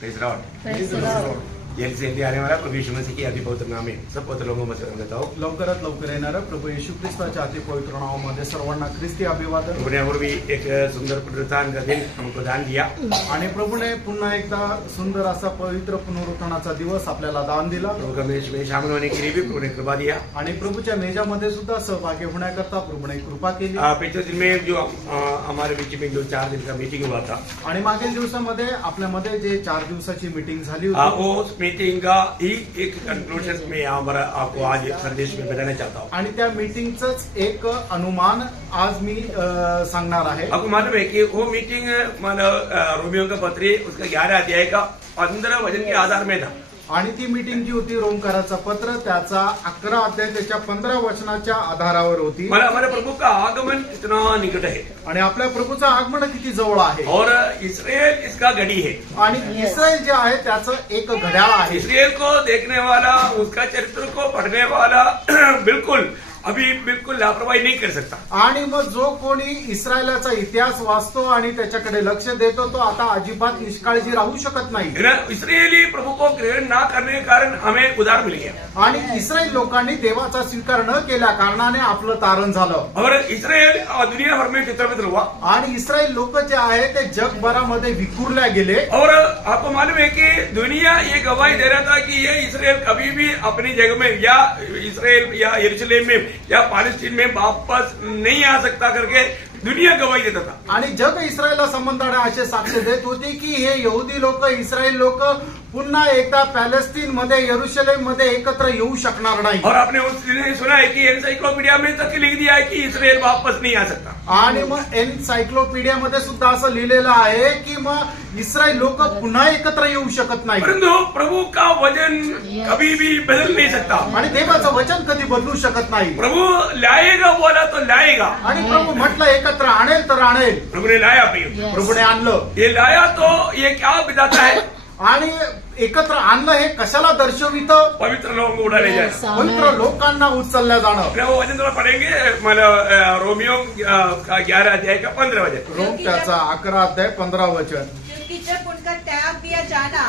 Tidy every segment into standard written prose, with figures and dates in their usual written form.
Praise Lord. जल्दी आने वाला प्रभु यीशु मसीह की अति पवित्र नाम में सब पवित्र लोगों में सलाम देता हूँ। लवकरात लवकर येणाऱ्या प्रभू येशू ख्रिस्ताच्या अति पवित्र नावामध्ये सर्वांना ख्रिस्ती अभिवादन। प्रभु ने और भी एक सुंदर पुनरुत्थान का दिन हमको दान दिया आणि प्रभूने पुन्हा एकदा सुंदर असा पवित्र पुनरुत्थानाचा दिवस आपल्याला दान दिला। प्रभु का मेज में शामिल होने के लिए भी प्रभु ने कृपा दिया आणि प्रभूच्या मेजामध्ये सुद्धा सहभागी होण्याकरता प्रभूने कृपा केली। पिछले दिन में जो हमारे बीच में जो 4 दिन का मीटिंग हुआ था आणि मागील दिवसामध्ये आपल्यामध्ये जे 4 दिवसाची मीटिंग झाली होती वो मीटिंग का ही एक कंक्लूजन में हमारा आपको आज संदेश में बताना चाहता हूँ। आणि त्या मीटिंगच एक अनुमान आज मी सांगणार आहे। आपको मालूम है कि वो मीटिंग मतलब रोमियो का पत्री उसका 11 अध्याय का 15 वचन के आधार में था। आणि ती मीटिंग जी होती रोमकाराचं पत्र त्याचा 11 अध्याय त्याच्या 15 वचनाच्या आधारावर होती। मतलब हमारे प्रभु का आगमन कितना निकट है आणि आपल्या प्रभूचं आगमन किती जवळ आहे और इस्राएल इसका घड़ी है। आणि इस्रायल जे आहे त्याचं एक घड्याळ आहे। इस्राएल को देखने वाला उसका चरित्र को पढ़ने वाला बिल्कुल अभी बिल्कुल लापरवाही नहीं कर सकता। आणि मग जो कोणी इस्रायलाचा इतिहास वाचतो आणि त्याच्याकडे लक्ष देतो तो आता अजिबात निष्काळजी राहू शकत नाही। इस्राएली प्रभु को ग्रहण न करने के कारण हमें उधार मिल गया आणि इस्रायल लोकांनी देवाचा स्वीकार न केल्या कारणाने आपलं तारण झालं और इस्राएल दुनिया भर में तितर-बितर हुआ आणि इस्रायल लोक जे आहे ते जगभरामध्ये विखुरल्या गेले। और आपको मालूम है कि दुनिया ये गवाही दे रहा था कि ये इस्राएल कभी भी अपनी जगह में या इस्राएल या यरूशलेम में या पालेस्टीन में वापस नहीं आ सकता करके दुनिया गवाही देता था। आणि जग इस्रायलला संबंधाने असे साक्ष देत होते की हे यहुदी लोक इस्रायल लोक पुन्हा एकदा पॅलेस्टीन मध्ये यरुशलेम मध्ये एकत्र येऊ शकणार नाही। और आपने उस दिन सुना है कि एनसाइक्लोपीडिया में तक लिख दिया है कि इस्राएल वापस नहीं आ सकता। आणि मग एनसायक्लोपीडिया मध्ये सुद्धा असं लिहिलेलं आहे की मग इस्रायल लोक पुन्हा एकत्र येऊ शकत नाही। परंतु प्रभु का वचन कभी भी बदल नहीं सकता आणि देवाचं वचन कधी बदलू शकत नाही। प्रभु लाएगा बोला तो लाएगा आणि प्रभू म्हटलं एकत्र आणेल तर आणेल। प्रभु ने लाया प्रिय प्रभूने आणलं। ये लाया तो ये क्या बताता है आणि एकत्र आणलं हे कशाला दर्शवितं? पवित्र लोगों को उड़ा ले जाए पवित्र लोकांना उचलल्या जाणं। वो वचन थोड़ा पढ़ेंगे मतलब रोमियो का 11 अध्याय का 15 वचन। रोम त्याचा 11 अध्याय 15 वचन। क्योंकि जब उनका त्याग दिया जाना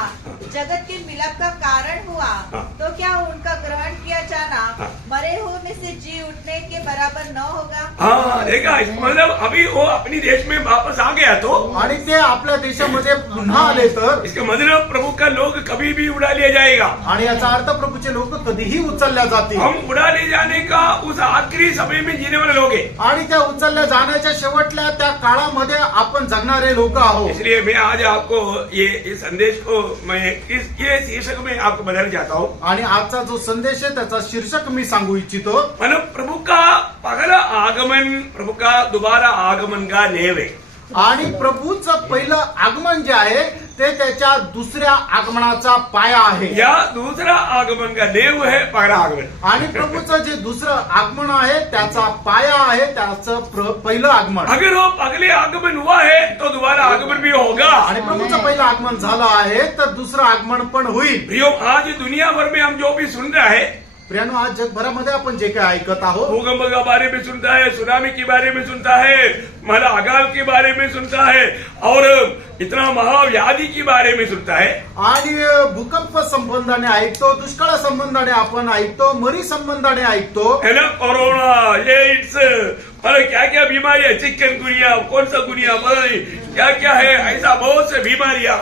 जगत के मिलाप का कारण हुआ तो क्या उनका ग्रहण किया जाना मरे हुए में से जी उठने के बराबर न होगा? हाँ देखा मतलब अभी वो अपनी देश में वापस आ गया तो आणि ते आपल्या देशामध्ये पुन्हा आले तर इसका मतलब प्रभु का लोग कभी भी उड़ा लिया जाएगा आणि याचा अर्थ प्रभूचे लोक कधीही उचलल्या जातील। हम उड़ा ले जाने का उस आखिरी समय में जीने वाले लोग हैं। आणि त्या उचलल्या जाण्याच्या शेवटल्या त्या काळामध्ये आपण जगणारे लोक आहोत। इसलिए मैं आज आपको ये संदेश को मैं ये शीर्षक में आपको बताना चाहता हूँ। आणि आजचा जो संदेश आहे त्याचा शीर्षक मी सांगू इच्छितो। मतलब प्रभु का पहला आगमन प्रभु का दोबारा आगमन का नेव है। आणि प्रभूचं पहिलं आगमन जे आहे ते त्याच्या दुसऱ्या आगमनाचा पाया आहे। या दूसरा आगमन का नेव है पहला आगमन। आणि प्रभूचं जे दुसरं आगमन आहे त्याचा पाया आहे त्याचं पहिलं आगमन। अगर वो पहले आगमन हुआ है तो दोबारा आगमन भी होगा। आणि प्रभूचं पहिलं आगमन झालं आहे तर दुसरं आगमन पण होईल। प्रियो आज दुनिया भर में हम जो भी सुन रहे हैं प्रियानो आज जगभरामध्ये आपण जे काही ऐकत आहोत भूकंप के बारे में सुनता है सुनामी के बारे में सुनता है मला अकाल के बारे में सुनता है और इतना महाव्याधि के बारे में सुनता है। आणि भूकंप संबंधाने ऐकतो दुष्काळ संबंधाने आपण ऐकतो मरी संबंधाने ऐकतो है ना कोरोना एड्स अरे क्या क्या बीमारियां चिकनगुनिया कौन सा गुनिया क्या क्या है ऐसा बहुत से बीमारियां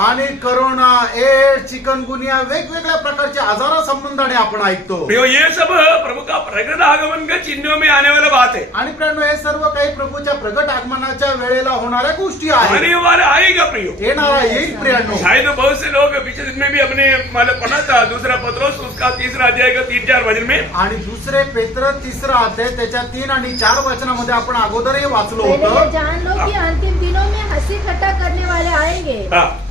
आणि कोरोना एड्स चिकनगुनिया वेगवेगळ्या प्रकारचे आजार संबंधाने आपण ऐकतो। ये सब प्रभु का प्रकट आगमन का चिन्हों में आने वाला बात है। आणि प्रियानो हे सर्व काही प्रभूच्या प्रगट आगमनाच्या वेळेला होणाऱ्या गोष्टी आहेत। आने वाला आएगा प्रियो येणारा येईल प्रियानो। शायद बहुत से लोग पिछले दिन में भी अपने मतलब पढ़ा था दूसरा पत्रोस उसका 3 अध्याय का 3-4 वचन में आणि दुसरे पेत्र 3 अध्याय त्याच्या 3 आणि 4 वचनामध्ये आपण अगोदरही वाचलो पहले होतं। ये जान लो कि अंतिम दिनों में हंसी ठट्टा करने वाले आएंगे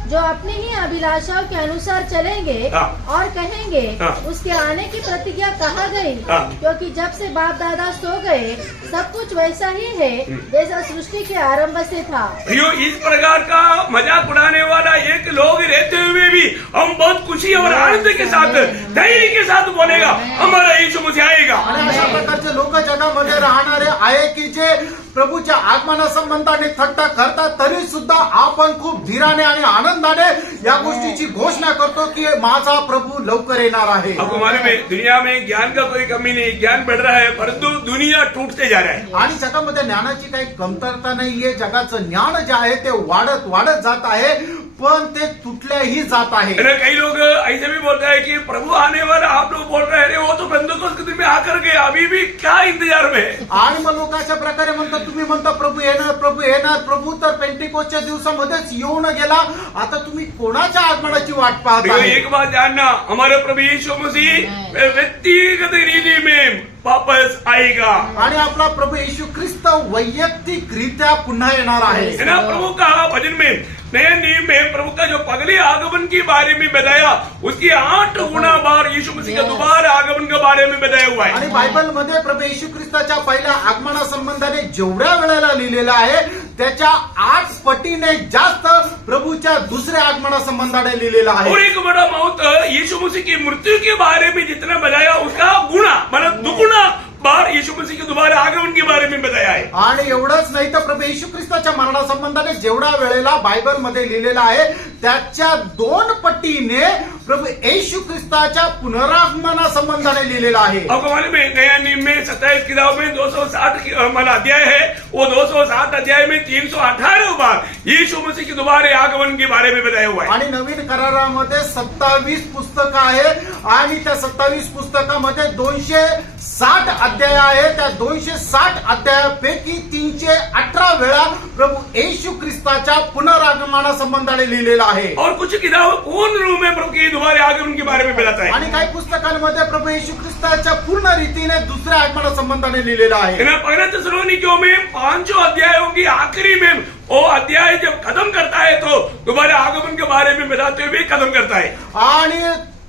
जो अपनी ही अभिलाषाओं के अनुसार चलेंगे और कहेंगे उसके आने की प्रतिज्ञा कहाँ गई क्योंकि जब से बाप दादा सो गए सब कुछ वैसा ही है जैसा सृष्टि के आरंभ से था। इस प्रकार का मजाक उड़ाने वाला एक लोग रहते हुए भी हम बहुत खुशी और आनंद के साथ धैर्य के साथ बोलेगा हमारा यीशु मसीह आएगा। आणि अशा प्रकारचे लोक जगामध्ये राहणारे आहे की जे प्रभूच्या आगमनासंबंधाने थट्टा करतात, तरी सुद्धा आपण खूप धीराने आणि आनंदाने या गोष्टीची घोषणा करतो की माझा प्रभू लवकर येणार आहे. आपको मालूम है दुनिया में ज्ञान का कोई कमी नहीं, ज्ञान बढ़ रहा है परंतु दुनिया टूटते जा रहा है। आणि जगामध्ये ज्ञानाची काही कमतरता नाहीये, जगाचं ज्ञान जे आहे ते वाढत वाढत जात आहे, पण ते तुटल्याही जात आहे. है ना, कई लोग ऐसे भी बोलते हैं कि प्रभु आने वाला, आप लोग बोल रहे हैं वो तो पेंतुकोस्त के दिन में आकर के अभी भी क्या इंतजार में है। आणि मग लोक अशा प्रकारे म्हणतात, तुम्ही म्हणता प्रभू येणार प्रभू येणार, प्रभू तर पेंटिकोस्टच्या दिवसामध्येच येऊन गेला, आता तुम्ही कोणाच्या आगमनाची वाट पाहत देखो, आहे? एक बात जानना, हमारे प्रभु यीशु मसीह व्यक्तिगत रीति में वापस आएगा। आणि आपला प्रभु येशू ख्रिस्त वैयक्तिकरित्या पुन्हा येणार आहे. है ना, प्रभु का भजन में नए नियम में प्रभु का जो पगले आगमन के बारे में बताया, उसकी 8 गुना बार यीशु मसीह का दोबारा आगमन के बारे में बताया हुआ आणि है। बायबलमध्ये प्रभू येशू ख्रिस्ताच्या पहिल्या आगमनासंबंधाने जेवढ्या वेळेला लिहिलेलं आहे त्याच्या 8 पटीने जास्त प्रभूच्या दुसऱ्या आगमनासंबंधाने लिहिलेलं आहे. और एक बड़ा मौत यीशु मसीह की मृत्यु के बारे में जितना बताया उसका गुना मतलब दुगुना बार यीशु मसीह के दोबारा आगमन के बारे में बताया है। आणि एवढंच नाही तर प्रभू येशू ख्रिस्ताच्या मरणासंबंधाने जेवढ्या वेळेला बायबलमध्ये लिहिलेलं आहे त्याच्या 2 पटीने प्रभु येशू ख्रिस्ताच्या पुनरागमनासंबंधाने लिहिलेलं आहे. आपको मालूम है नया नियम में 27 किताब में 260 हमारा अध्याय है, वो 260 अध्याय में 318 बार यीशु मसीह के दोबारा आगमन के बारे में बताया हुआ है। आणि नवीन करारामध्ये 27 पुस्तकं आहे आणि त्या 27 पुस्तकामध्ये 260 अध्याय आहे. त्या 260 अध्यायापैकी 318 वेळा प्रभु येशू ख्रिस्ताच्या पुनरागमनासंबंधाने लिहिलेलं आहे. और कुछ किताब पूर्ण रूप में प्रभु के दोबारा आगमन के बारे में बताता है। आणि काही पुस्तकांमध्ये प्रभु येशू ख्रिस्ताच्या पूर्ण रीतीने दुसऱ्या आगमनासंबंधाने लिहिलेलं आहे. है ना, पहले थिस्सलुनीकियों में 5 अध्यायों की आखिरी में वो अध्याय जब खत्म करता है तो दोबारा आगमन के बारे में बताते हुए खत्म करता है। आणि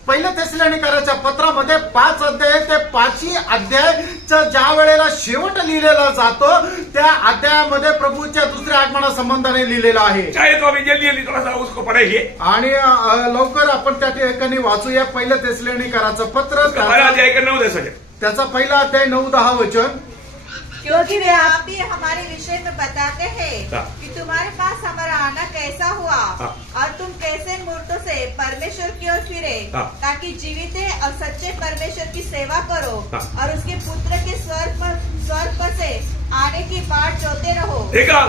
पहिल्या थेसलोनिकराच्या पत्रामध्ये 5 अध्याय ते 5ही अध्यायचा ज्या वेळेला शेवट लिहिलेला जातो त्या अध्यायामध्ये प्रभूच्या दुसऱ्या आगमनासंबंधाने लिहिलेलं आहे. चाहे तो अभी जल्दी जल्दी थोड़ा सा उसको पढ़ेंगे। आणि लवकर आपण त्या ठिकाणी वाचूया पहिल्या थेसलोनिकराचं पत्र, पहला अध्याय का 9-10 त्याचा पहिला अध्याय 9-10 वचन. क्योंकि वे आप भी हमारे विषय में बताते हैं हाँ। कि तुम्हारे पास हमारा आना कैसा हुआ हाँ। और तुम कैसे मूर्तों से परमेश्वर की ओर फिरे, हाँ। ताकि जीवित और सच्चे परमेश्वर की सेवा करो हाँ। और उसके पुत्र के स्वर्ग पर से आने की बाट जोते रहो। देखा,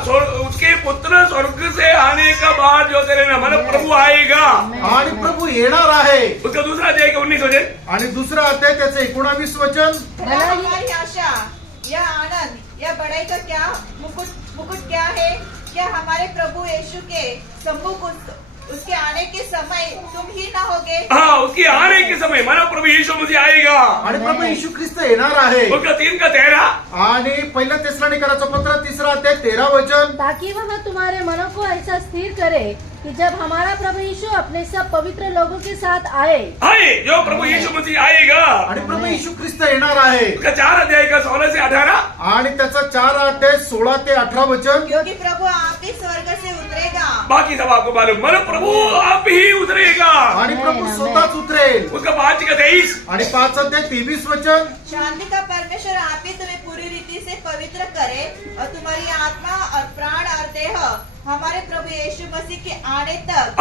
उसके पुत्र स्वर्ग से आने का बाद जो तेरे ना मतलब प्रभु आएगा। आणि प्रभू येणार आहे. उसका दूसरा अध्याय का 19 वचन। आणि दुसरा अध्याय त्याचं 19 वचन. यह हमारी आशा, यह आनंद, यह बड़ाई का क्या मुकुट क्या है? क्या हमारे प्रभु यीशु के सम्मुख उसके आने के समय तुम ही ना होगे? हाँ, उसके आने के समय माना प्रभु यीशु मसीह आएगा। आणि प्रभू येशू ख्रिस्त येणार आहे. उसका 3 का 13। आणि पहिल्या थेसलोनिकराचं पत्र 3रा अध्याय 13 वचन. ताकि वह तुम्हारे मनों को ऐसा स्थिर करे कि जब हमारा प्रभु यीशु अपने सब पवित्र लोगों के साथ आए जो प्रभु यीशु मसीह आएगा। आणि प्रभू येशू ख्रिस्त येणार आहे. उसका 4 अध्याय का 16 से 18। आणि त्याचा 4 अध्याय 16 ते 18 वचन. क्योंकि प्रभु आप ही स्वर्ग से उतरेगा। बाकी सब आपको मालूम, मतलब प्रभु आप ही उतरेगा। आणि प्रभू स्वतःच उतरेल. उसका 5 का 23। आणि 5 अध्याय 23 वचन. शांति का परमेश्वर आप ही तुम्हें पूरी रीति से पवित्र करे और तुम्हारी आत्मा और प्राण और देह हमारे प्रभु यीशु मसीह के आने तक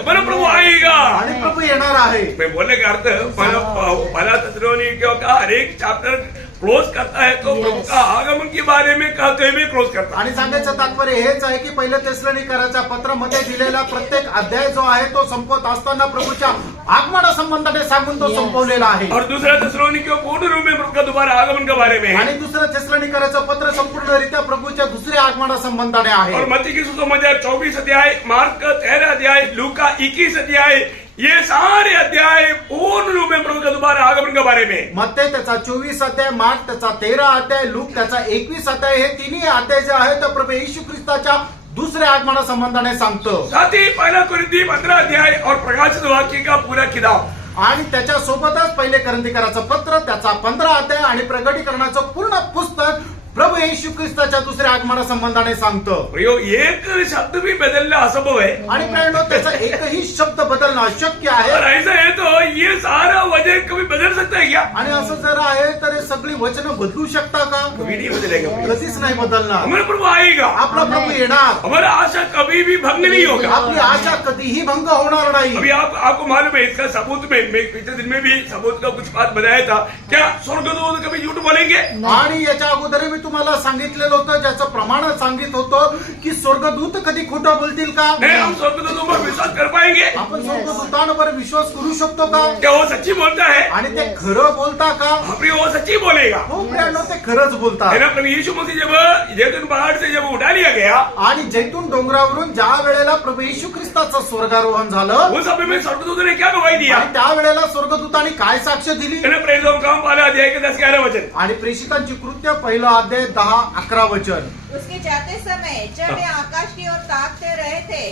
मतलब प्रभु आएगा। आणि प्रभू येणार आहे. मैं बोलने का अर्थ पहला थिस्सलुनीकियों का हर एक चैप्टर क्लोज करता है तो प्रभु का आगमन के बारे में कहते हुए क्लोज करता है। आणि सांगायचं तात्पर्य हेच आहे की पहिल्या थेसलोनिकराच्या पत्रामध्ये दिलेला प्रत्येक अध्याय जो आहे तो संपवत असताना प्रभूच्या आगमनासंबंधाने सांगून तो संपवलेला आहे. और दूसरा थिस्सलुनीकियों पूर्ण रूप में प्रभु का दोबारा आगमन के बारे में है। आणि दुसरं थेसलोनिकराचं पत्र संपूर्णरित्या प्रभूच्या दुसऱ्या आगमनासंबंधाने आहे. और मत्ती की सुसमाचार 24 अध्याय, मार्क का 13 अध्याय, लूका 21 अध्याय, ये सारे अध्याय पूर्ण रूप में प्रभु का दोबारा आगमन के बारे में। मत्ते त्याचा 24 अध्याय, मार्क त्याचा 13 अध्याय, लूक त्याचा 21 अध्याय, हे तिन्ही अध्याय जे आहेत ते प्रभू येशू ख्रिस्ताच्या दुसऱ्या आगमनासंबंधाने सांगतो. साथ ही पहला कुरिन्थी 15 अध्याय और प्रकाशित वाक्य का पूरा किताब। आणि त्याच्या सोबतच पहिले करंथीकराचं पत्र त्याचा 15 अध्याय आणि प्रगटीकरणाचं पूर्ण पुस्तक प्रभू येशू ख्रिस्ताच्या दुसऱ्या आगमना संबंधाने सांगतो. प्रियो एक शब्द भी बदलना असंभव है आणि प्रेरणो त्याचा एकही शब्द बदलणं अशक्य आहे. और ऐसा है तो ये सारा वचन कभी बदल सकता है क्या? आणि असं जर आहे तर हे सगळी वचनं बदलू शकता का? कभी नहीं बदलेगा प्रियो। कधीच नाही बदलणार. हमारा प्रभु आएगा, आपला प्रभू येणार. हमारा आशा कभी भी भंग नहीं होगा। आपली आशा कधीही भंग होणार नाही. अभी आपको मालूम है इसका सबूत में मैं पिछले दिन में भी सबूत का कुछ बात बताया था। क्या स्वर्गदूत कभी झूठ बोलेंगे? आणि याच्या अगोदर मी तुम्हाला सांगितलेलं होतं, ज्याचं प्रमाण सांगित होतं की स्वर्गदूत कधी खोटं बोलतील का? नहीं, हम स्वर्गदूतों पर विश्वास कर पाएंगे? आपण स्वर्गदूतांवर विश्वास करू शकतो का? क्या वो सच्ची बोलता है? आणि ते खरं बोलता का? प्रियो वो सच्ची बोलेगा। हो प्रियानो, ते खरंच है बोलतात. ना? प्रभु यीशु मसीह जब जैतून पहाड़ से जब उठा लिया गया, आणि जैतून डोंगरावरून ज्या वेळेला प्रभू येशू ख्रिस्ताचं स्वर्गारोहण झालं, उस समय में स्वर्गदूत ने क्या गवाही दिया? आणि त्यावेळेला स्वर्गदूतांनी काय साक्ष दिली? है ना? प्रेरितों का काम पहला अध्याय के 10-11 वचन। आणि प्रेषितांची कृत्य पहिला अध्याय 10-11 वचन. उसके जाते समय जब वे आकाश की ओर ताकते रहे थे,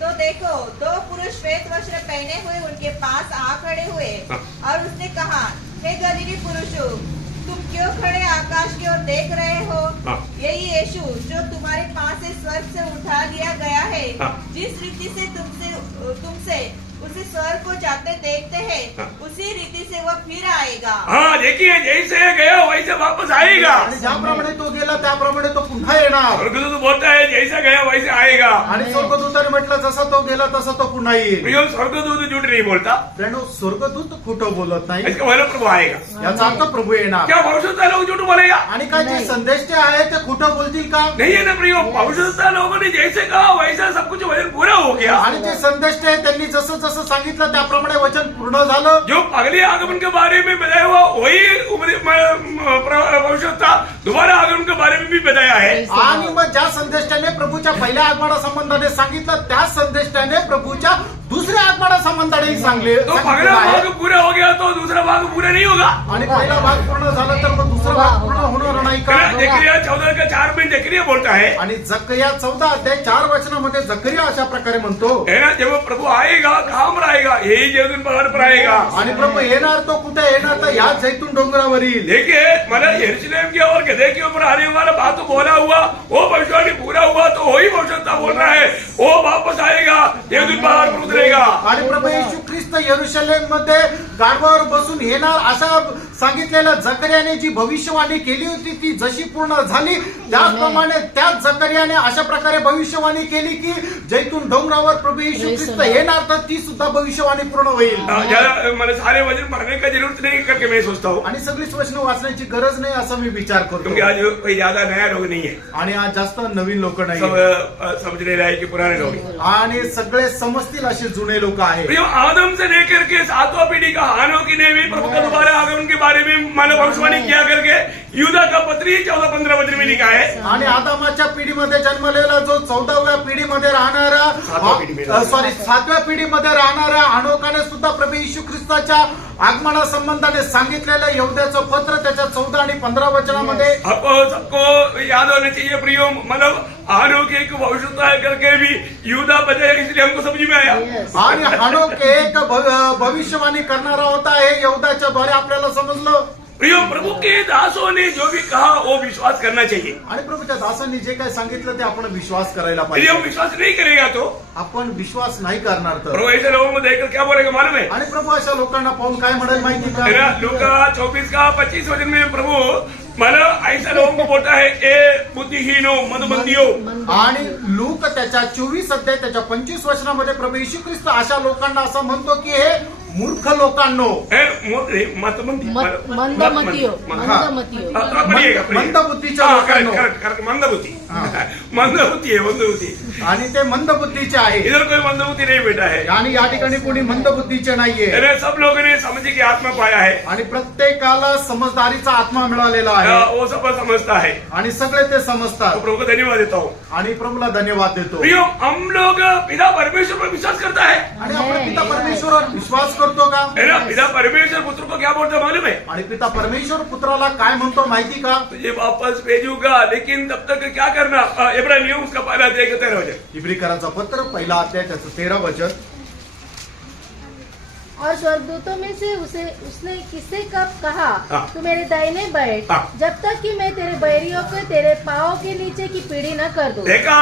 तो देखो 2 पुरुष श्वेत वस्त्र पहने हुए उनके पास आ खड़े हुए, और उसने कहा, हे गलीली पुरुषों, तुम क्यों खड़े आकाश की ओर देख रहे हो? यही यीशु जो तुम्हारे पास से स्वर्ग से उठा लिया गया है, जिस रीति से तुमसे उसी स्वर्ग को जाते देखते हैं, उसी रीति से वह फिर आएगा। हाँ, देखिए जैसे गया वैसे वापस आएगा। आणि ज्याप्रमाणे तो गेला त्याप्रमाणे तो पुन्हा येणार. स्वर्गदूत बोलता है जैसा गया वैसे आएगा। आणि स्वर्गदूताने म्हटलं जसा तो गेला तसा तो पुन्हा येईल. प्रियो स्वर्गदूत झूठ नहीं बोलता, प्रेरणो, स्वर्गदूत खोटं बोलत नाही. इसका मतलब प्रभु आएगा। याचा अर्थ प्रभू येणार. क्या भविष्यवक्ता लोग झूठ बोलेगा? आणि काय जे संदेष्टे आहेत ते खोटं बोलतील का? नहीं है ना प्रियो, भविष्यवक्ता लोगों ने जैसे कहा वैसा सब कुछ वचन पूरा हो गया। आणि जे संदेष्टे आहेत त्यांनी जसं जसं सांगितलं त्याप्रमाणे वचन पूर्ण झालं. जो अगले आगमन के बारे में बताया हुआ वही भविष्यवक्ता दोबारा आगमन के बारे में भी बताया है। आणि मग ज्या संदेष्टाने प्रभूच्या पहिल्या आगमना संबंधाने सांगितलं त्या संदेष्टाने प्रभूच्या दुसऱ्या आगमना संबंधाने तो पहला भाग पूरा हो गया तो दूसरा भाग पूरा नहीं होगा। आणि पहिला भाग पूर्ण झाला तर मग दुसरा भाग पूर्ण होणार नाही का? जकरिया 14:4 में जकरिया बोलता है, आणि जकरिया 14 अध्याय 4 वचनामध्ये जकरिया अशा प्रकारे म्हणतो, है ना, जब प्रभु आएगा कहाँ पर आएगा? यही जैतून पहाड़ पर आएगा। आणि प्रभू येणार तो कुठे येणार तर या जैतून डोंगरावरील. देखिए मतलब यरूशलेम की और गधे के ऊपर आने वाला बात तो बोला हुआ, वो भविष्यवाणी पूरा हुआ तो वही भविष्यवक्ता बोल रहा है वो वापस आएगा, जैतून पहाड़ पर उतरेगा। आणि प्रभू येशू ख्रिस्त यरूशलेम मध्ये गाढवावर बसून येणार अशा सांगितलेल्या जकरियाने जी भविष्यवाणी केली होती ती जशी पूर्ण झाली त्याचप्रमाणे त्याच जकरियाने अशा प्रकारे भविष्यवाणी केली की जैतून डोंगरावर प्रभू येशू ख्रिस्त येणार तर ती सुद्धा भविष्यवाणी पूर्ण होईल. मतलब सारे वचन पढ़ने का जरूरत नहीं करके मैं सोचता हूँ, आणि सगळीच वचनं वाचण्याची गरज नाही असं मी विचार क्योंकि करतो. आज कोई ज्यादा नया लोग नहीं है, आणि आज जास्त नवीन लोक नाही सब समझने रहे कि पुराने लोग हैं। आणि सगळे समजतील असे जुने लोक आहेत. प्रियो, आदम से लेकर के 7वां पीढ़ी का हानोक ने भी प्रभु का दोबारा आगमन के बारे में मानव भविष्यवाणी किया करके यूदा का पत्री 14-15 वचन में लिखा है। आणि आदामाच्या पिढीमध्ये जन्मलेला जो 14व्या पिढीमध्ये राहणारा 7व्या पिढीमध्ये राहणाऱ्या हानोकाने सुद्धा प्रभू येशू ख्रिस्ताच्या आगमना संबंधाने सांगितलेलं यहूद्याचं पत्र त्याच्या 14 आणि 15 वचनामध्ये आपको सबको याद होना चाहिए प्रियो, मतलब हानोक एक भविष्यवक्ता है करके भी यूदा बचाया, इसलिए हमको समझ में आया। आणि हानोक एक भविष्यवाणी करणारा होता हे यहूदाच्या द्वारे आपल्याला समजलं. प्रियो, प्रभु के दासों ने जो भी कहा वो विश्वास करना चाहिए। आणि प्रभूच्या दासांनी जे काही सांगितलं ते आपण विश्वास करायला यदि पाहिजे. हम विश्वास नहीं करेगा तो आपण विश्वास नाही करणार तर. प्रभु ऐसे लोगों को देखकर क्या बोलेगा मालूम है? आणि प्रभू अशा लोकांना पाहून काय म्हणेल माहिती का? लूका 24:25 वचन में प्रभु मतलब ऐसा लोगों को बोलता है ए बुद्धिहीनो मंदबुद्धियों। आणि लूक त्याच्या 24 अध्याय त्याच्या 25 वचनामध्ये प्रभू येशू ख्रिस्त अशा लोकांना असं म्हणतो की हे मूर्ख लोकांनो, मंदबुद्धीच्या लोकांनो, मंदबुद्धि है, मंदबुद्धि। आणि ते मंदबुद्धीचे आहे. इधर कोई मंदबुद्धि नहीं बैठा है, आणि या ठिकाणी कोणी मंदबुद्धीचे नाहीये. सब लोगों ने समझ की आत्मा पाया है, आणि प्रत्येकाला समजदारीचा आत्मा मिळालेला आहे. वो सब समझता है, आणि सगळे ते समजतात. प्रभु को धन्यवाद देता हूँ। आणि प्रभूला धन्यवाद देतो. प्रियो, हम लोग पिता परमेश्वर पर विश्वास करता है, आणि आपण पिता परमेश्वरावर विश्वास करतो का? है ना? पिता परमेश्वर पुत्र को क्या बोलता मालूम है? आणि पिता परमेश्वर पुत्राला काय म्हणतो माहिती का? तुझे वापस भेजूंगा लेकिन तब तक क्या करना? इब्रानियों उसका पहला अध्याय का 13 वचन। इब्रिकराचा पत्र पहिला अध्याय त्याचं 13 वचन. और स्वर्गदूतों में से उसने किससे कब कहा हाँ। तू मेरे दाहिने बैठ हाँ। जब तक कि मैं तेरे बैरियों को तेरे पाँव के नीचे की पीढ़ी न कर दूं। देखा,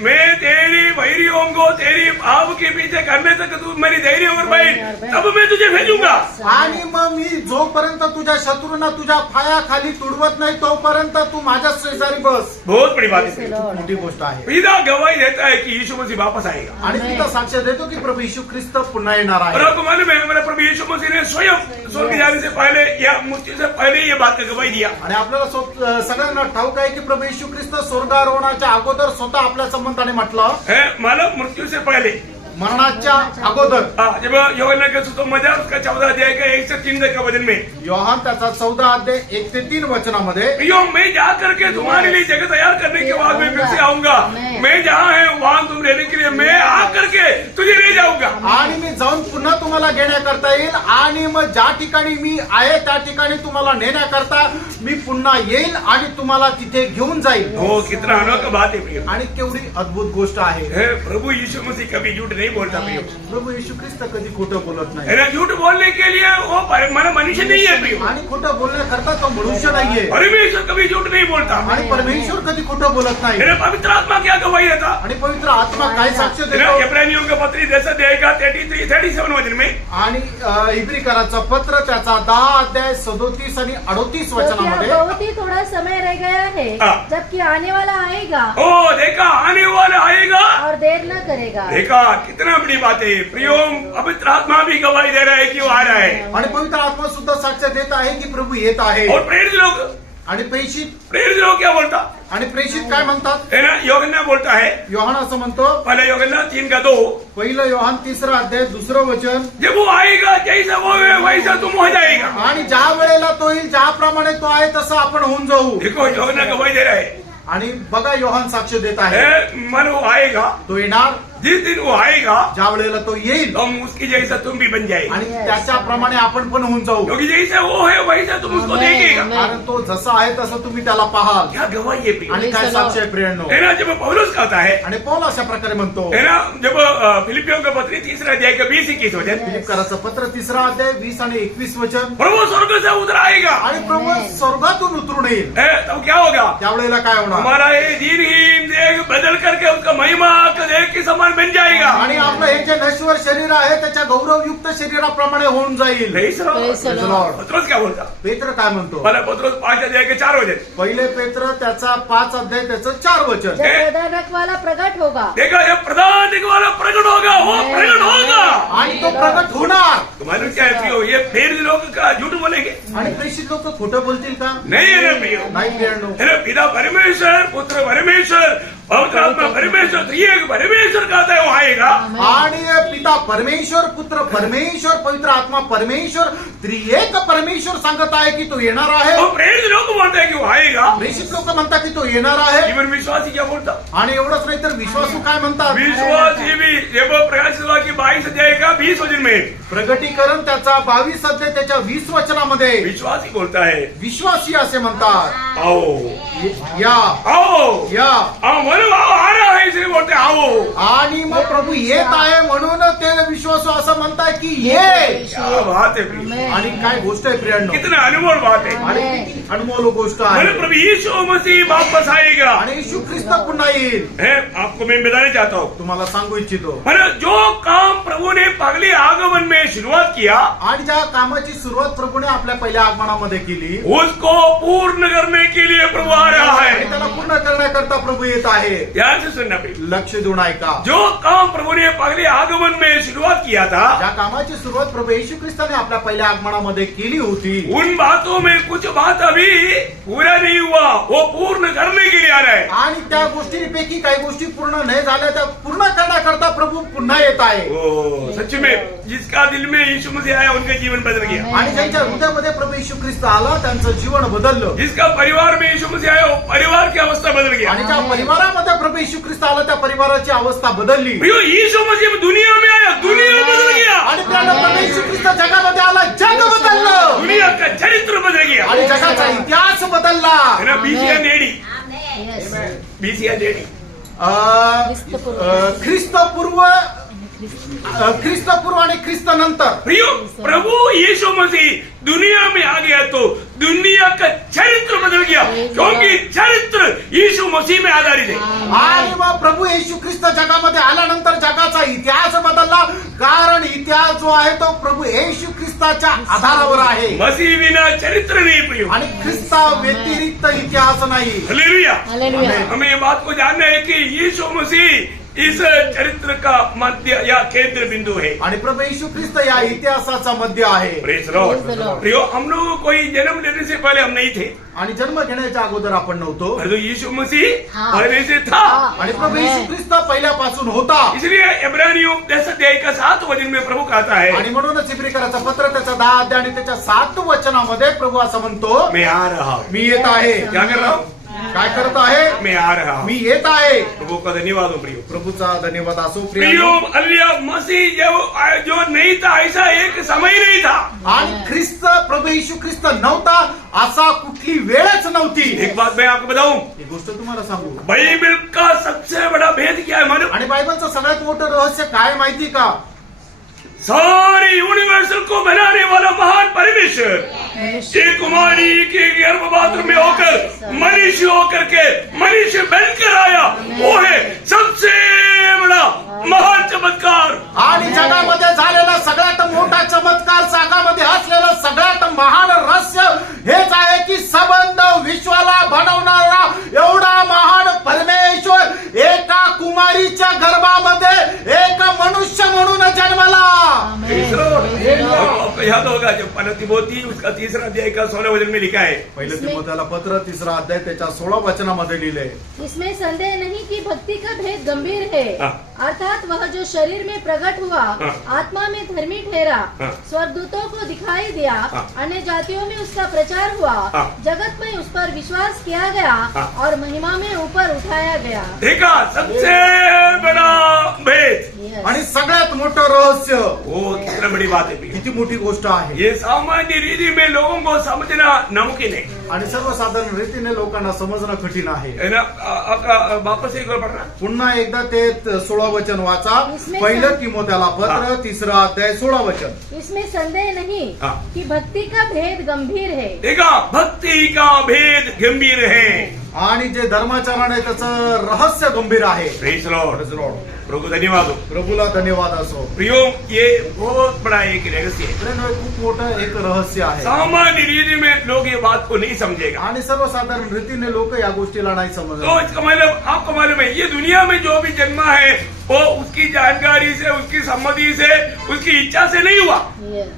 मैं तेरी वैरियों को तेरी पाव के पीछे करने तक तू मेरी धैर्य और बैठ, तब मैं तुझे भेजूंगा। आणि मग मी जोपर्यंत तुझ्या शत्रूंना तुझ्या पायाखाली तुडवत नाही तोपर्यंत तू माझ्या शेजारी बस. बहुत बड़ी बात है। मोठी गोष्ट आहे. पिता गवाही देता है कि यीशु मसीह वापस आएगा। आणि तिथं साक्ष देतो की प्रभू येशू ख्रिस्त पुन्हा येणार और आहे. आपको मालूम है, हमारे प्रभु यीशु मसीह ने स्वयं स्वर्ग जाने से पहले या मृत्यु से पहले ये बात का गवाही दिया। आणि आपल्याला सगळ्यांना ठाऊक आहे की प्रभू येशू ख्रिस्त स्वर्गारोहणाच्या अगोदर स्वतः आपल्या संबंधाने म्हटलं, है मालूम, मृत्यु से पहले मरणाच्या अगोदर. जब यूहन्ना के सुसमाचार उसका 14 अध्याय का 1 से 3 का वचन में, योहान त्याचा 14 अध्याय 1 ते 3 वचनामध्ये, प्रियो मैं जा करके तुम्हारे लिए जगह तैयार करने के बाद मैं फिर से आऊंगा। मैं जहाँ है वहाँ तुम रहने के लिए मैं आ करके तुझे ले जाऊंगा। आणि मी जाऊन पुन्हा तुम्हाला घेण्याकरता येईल आणि मग ज्या ठिकाणी मी आहे त्या ठिकाणी तुम्हाला नेण्याकरता मी पुन्हा येईल आणि तुम्हाला तिथे घेऊन जाईल. ओ कितना अनोखा बात है प्रियो। आणि केवढी अद्भुत गोष्ट आहे. है, प्रभु यीशु मसीह कभी झूठ नहीं बोलता प्रियो। प्रभू येशू ख्रिस्त कधी खोटं बोलत है नाही ना, झूठ बोलने के लिए वो मन मनुष्य नहीं है प्रियो। आणि खोटं बोलण्याकरता तो मनुष्य नाहीये. परमेश्वर कभी झूठ नहीं बोलता। आणि परमेश्वर कधी खोटं बोलत नाही. है ना, पवित्र आत्मा क्या गवाही देता? आणि पवित्र आत्मा काय साक्ष है ना, देतो. इब्रानियों का पत्री 10 अध्याय का 37 वचन में, आणि इब्रिकराचं पत्र त्याचा 10 अध्याय 37 आणि 38 तो क्या वचनामध्ये, बहुत ही थोड़ा समय रह गया है हाँ। जबकि आने वाला आएगा ओ देखा, आने वाला आएगा। और देर न करेगा। देखा, कितना बड़ी बात है प्रियो। पवित्र आत्मा भी गवाही दे रहा है कि वो आ रहा है। आणि पवित्र आत्मा सुद्धा साक्ष देत आहे की प्रभू येत आहे. और प्रेरित लोग आणि प्रेषित क्या बोलता आणि प्रेषित काय म्हणतात. है ना, यूहन्ना बोलता है, योहान असं म्हणतो, पहले यूहन्ना 3 का 2, पहिलं योहान 3 अध्याय 2 वचन, जब वो आएगा जैसा वो है वैसा तुम हो जाएगा। आणि ज्या वेळेला तो येईल ज्याप्रमाणे तो आहे तसं आपण होऊन जाऊ. देखो, यूहन्ना गवाही दे रहा है, आणि बघा योहान साक्ष देत आहे. मन वो आएगा, तो येणार जिस दिन वो आएगा ज्या वेळेला तो येईल हम उसकी जैसा तुम भी बन जाएगा, आणि त्याच्याप्रमाणे आपण पण होऊन जाऊ. क्योंकि जैसा वो है वैसा तुम उसको देखेगा। कारण तो जसा आहे तसं तुम्ही त्याला पाहाल. क्या गवाही है प्रियो। आणि काय साक्ष आहे प्रियांनो. है ना, जब पौलुस कहता है, आणि पौल अशा प्रकारे म्हणतो, है ना, जब फिलिपियों का पत्री 3 अध्याय का 20-21 वचन, फिलिप्पियराचं पत्र 3 अध्याय 20 आणि 21 वचन, प्रभु स्वर्ग से उतर आएगा, आणि प्रभू स्वर्गातून उतरून येईल. है, तब क्या होगा? त्यावेळेला काय होणार. हमारा ये दीनहीन देह बदल करके उसका महिमा का देह के समान बन जाएगा। आणि आपलं हे जे नश्वर शरीर आहे त्याच्या गौरवयुक्त शरीराप्रमाणे होऊन जाईल. नहीं सुनो? Praise the Lord. पत्रोस क्या बोलता? पेत्र काय म्हणतो. पहला पत्रोस 5 अध्याय के 4 वचन, पहिले पेत्र त्याचा 5 अध्याय त्याचं 4 वचन. जब प्रधानक वाला प्रकट होगा देखा, ये प्रधान वाला प्रकट होगा, वो प्रकट होगा। आणि तो प्रकट होणार. तुम्हारे क्या है प्रियो, ये फिर लोग का झूठ बोलेंगे? आणि प्रेषित लोक खोटं बोलतील का. नहीं है ना प्रियो। नाही प्रियांनो. है ना, पिता परमेश्वर, पुत्र परमेश्वर, पवित्र आत्मा परमेश्वर, तो ये एक परमेश्वर कहता है वो आएगा। आणि पिता परमेश्वर, पुत्र परमेश्वर, पवित्र आत्मा परमेश्वर, त्रिएक परमेश्वर सांगत आहे की तो येणार आहे. वो प्रेरित लोग बोलते हैं कि वो आएगा। प्रेषित लोक म्हणतात की तो येणार आहे. जीवन विश्वासी क्या बोलता? आणि एवढंच नाही तर विश्वासू काय म्हणतात. विश्वासी भी जब प्रकाश सेवा की 22 अध्याय का 20 वचन में, प्रगटीकरण त्याचा 22 अध्याय त्याच्या 20 वचनामध्ये विश्वासी बोलता है, विश्वासी असे म्हणतात, आओ या आओ या. म्हणून आ रहा है इसलिए बोलते आओ। आणि मग प्रभू येत आहे म्हणून ते विश्वासू असं म्हणतात की ये. क्या बात है प्रिय। आणि काय गोष्ट आहे प्रियांनो. कितना अनमोल बात है। आणि किती अनमोल गोष्ट आहे. बोले प्रभु यीशु मसीह वापस आएगा। आणि येशू ख्रिस्त पुन्हा येईल. है, आपको मैं बताना चाहता हूँ, तुम्हाला सांगू इच्छितो. जो काम प्रभु ने पगले आगमन में शुरुआत किया, आणि ज्या कामाची सुरुवात प्रभूने आपल्या पहिल्या आगमनामध्ये केली, उसको पूर्ण करने के लिए प्रभु आ रहा आणि है। त्याला पूर्ण करण्याकरता प्रभू येत आहे. ध्यान से सुनना प्रिय। लक्ष देऊन ऐका. जो काम प्रभु ने पगले आगमन में शुरुआत किया था, ज्या कामाची सुरुवात प्रभू येशू ख्रिस्ताने आपल्या पहिल्या आगमनामध्ये केली होती, उन बातों में कुछ बात अभी पूरा नहीं हुआ, वो पूर्ण करने के लिए आ रहा है। आणि त्या गोष्टींपैकी काही गोष्टी पूर्ण नाही झाल्या त्या पूर्ण करण्याकरता प्रभू पुन्हा येत आहे. ओ सच में जिसका दिल में यीशु मसीह आया उनका जीवन बदल गया। आणि ज्यांच्या हृदयामध्ये प्रभू येशू ख्रिस्त आला त्यांचं जीवन बदललं. जिसका परिवार में यीशु मसीह आया वो परिवार की अवस्था बदल गया। आणि ज्या परिवारामध्ये प्रभू येशू ख्रिस्त आला त्या परिवाराची अवस्था बदलली. प्रियो, यीशु मसीह दुनिया में आया, दुनिया बदल गया। आणि त्याला प्रभू येशू ख्रिस्त जगामध्ये आला, जग बदललं. दुनिया का चरित्र बदल गया। आणि जगाचा इतिहास बदलला. है ना, बीसी डेडी, Yes. बीसी डेडी, ख्रिस्तपूर्व ख्रिस्त पूर्व आणि ख्रिस्त नंतर। प्रियो, प्रभु यीशु मसीह दुनिया में आ गया तो दुनिया का चरित्र बदल गया, क्योंकि चरित्र यीशु मसीह में आधारित है। आणि मग प्रभू येशू ख्रिस्त जगामध्ये आल्यानंतर जगाचा इतिहास बदलला, कारण इतिहास जो आहे तो प्रभू येशू ख्रिस्ताच्या आधारावर आहे। मसीह बिना चरित्र नहीं प्रियो, आणि ख्रिस्ता व्यतिरिक्त इतिहास नाही। हालेलुया। हालेलुया। हमें ये बात को जानना है कि यीशु मसीह इस चरित्र का मध्य या केंद्र बिंदु है। आणि प्रभू येशू ख्रिस्त या इतिहासाचा मध्य आहे। Praise Lord. Praise the Lord। प्रियो, हम लोग कोई जन्म लेने से पहले हम नहीं थे, आणि जन्म घेण्याच्या अगोदर आपण नव्हतो, परंतु यीशु मसीह हाँ। पहले से था। आणि प्रभू येशू ख्रिस्त पहिल्यापासून होता। इसलिए इब्रानियों 10:7 में प्रभु कहता है, आणि म्हणूनच इब्रिकराचं पत्र त्याचा 10 अध्याय आणि त्याच्या 7 वचनामध्ये प्रभू असं म्हणतो, मैं आ रहा हूं। मी येत आहे। क्या कर रहा हूं? काय करत आहे? मैं आ रहा हूं। मी येत आहे। प्रभु का धन्यवाद हो प्रियो। प्रभूचा धन्यवाद असो। प्रियो, अल्लाह मसीह जो नहीं था, ऐसा एक समय नहीं था। आणि ख्रिस्त प्रभू येशू ख्रिस्त नव्हता असा कुठली वेळच नव्हती। एक बात मैं आपको बताऊं, एक गोष्ट तुम्हाला सांगू, बाइबल का सबसे बड़ा भेद क्या है मालूम? आणि बायबलचं सगळ्यात मोठं रहस्य काय माहिती का? सारे यूनिवर्सल को बनाने वाला महान परमेश्वर एक कुमारी के गर्भपात्र में होकर मनुष्य होकर के मनुष्य बनकर आया, वो है सबसे बड़ा महान चमत्कार। आणि जगामध्ये झालेला सगळ्यात मोठा चमत्कार, जगामध्ये असलेलं सगळ्यात महान रहस्य हेच आहे की संबंध विश्वाला बनवणारा एवढा महान परमेश्वर एका कुमारीच्या गर्भामध्ये एक मनुष्य म्हणून जन्मला। आपको याद होगा जब पहला तिमोथी उसका 3 अध्याय का 16 वचन में लिखा है, पहिलं तिमोथेला पत्र 3 अध्याय त्याच्या 16 वचनामध्ये लिहिले, इसमें संदेह नहीं कि भक्ति का भेद गंभीर है, हाँ। अर्थात वह जो शरीर में प्रकट हुआ, हाँ। आत्मा में धर्मी ठहरा, हाँ। स्वर्गदूतों को दिखाई दिया, हाँ। अन्य जातियों में उसका प्रचार हुआ, हाँ। जगत में उस पर विश्वास किया गया हाँ। और महिमा में ऊपर उठाया गया। देखा सबसे बड़ा भेद, Yes। आणि सगळ्यात मोठं रहस्य, वो कितना बड़ी बात है प्रियो। किती मोठी गोष्ट आहे। ये सामान्य रीति में लोगों को समझना नामुमकिन है, आणि सर्वसाधारण रीतीने लोकांना समजणं कठीण आहे। है ना? आपका वापस एक बार पढ़ना। पुन्हा एकदा ते 16 वचन वाचा, पहिलं तिमोथेला पत्र 3 अध्याय 16 वचन। इसमें संदेह नहीं हाँ। कि भक्ति का भेद गंभीर है, देखा भक्ति का भेद गंभीर है। आणि जे धर्माचरण आहे त्याचं रहस्य गंभीर आहे। Praise Lord. Praise the Lord। प्रभु को धन्यवाद हो। प्रभूला धन्यवाद असो। प्रियो, ये बहुत बड़ा एक रहस्य है। प्रेम हे खूप मोठं एक रहस्य आहे, सामान्य रीति में लोग ये बात को नहीं समझेगा। आणि सर्वसाधारण रीतीने लोक या गोष्टीला नाही तो समजत। इसका मतलब आपको मालूम है, ये दुनिया में जो भी जन्मा है वो उसकी जानकारी से, उसकी सम्मति से, उसकी इच्छा से नहीं हुआ। Yes।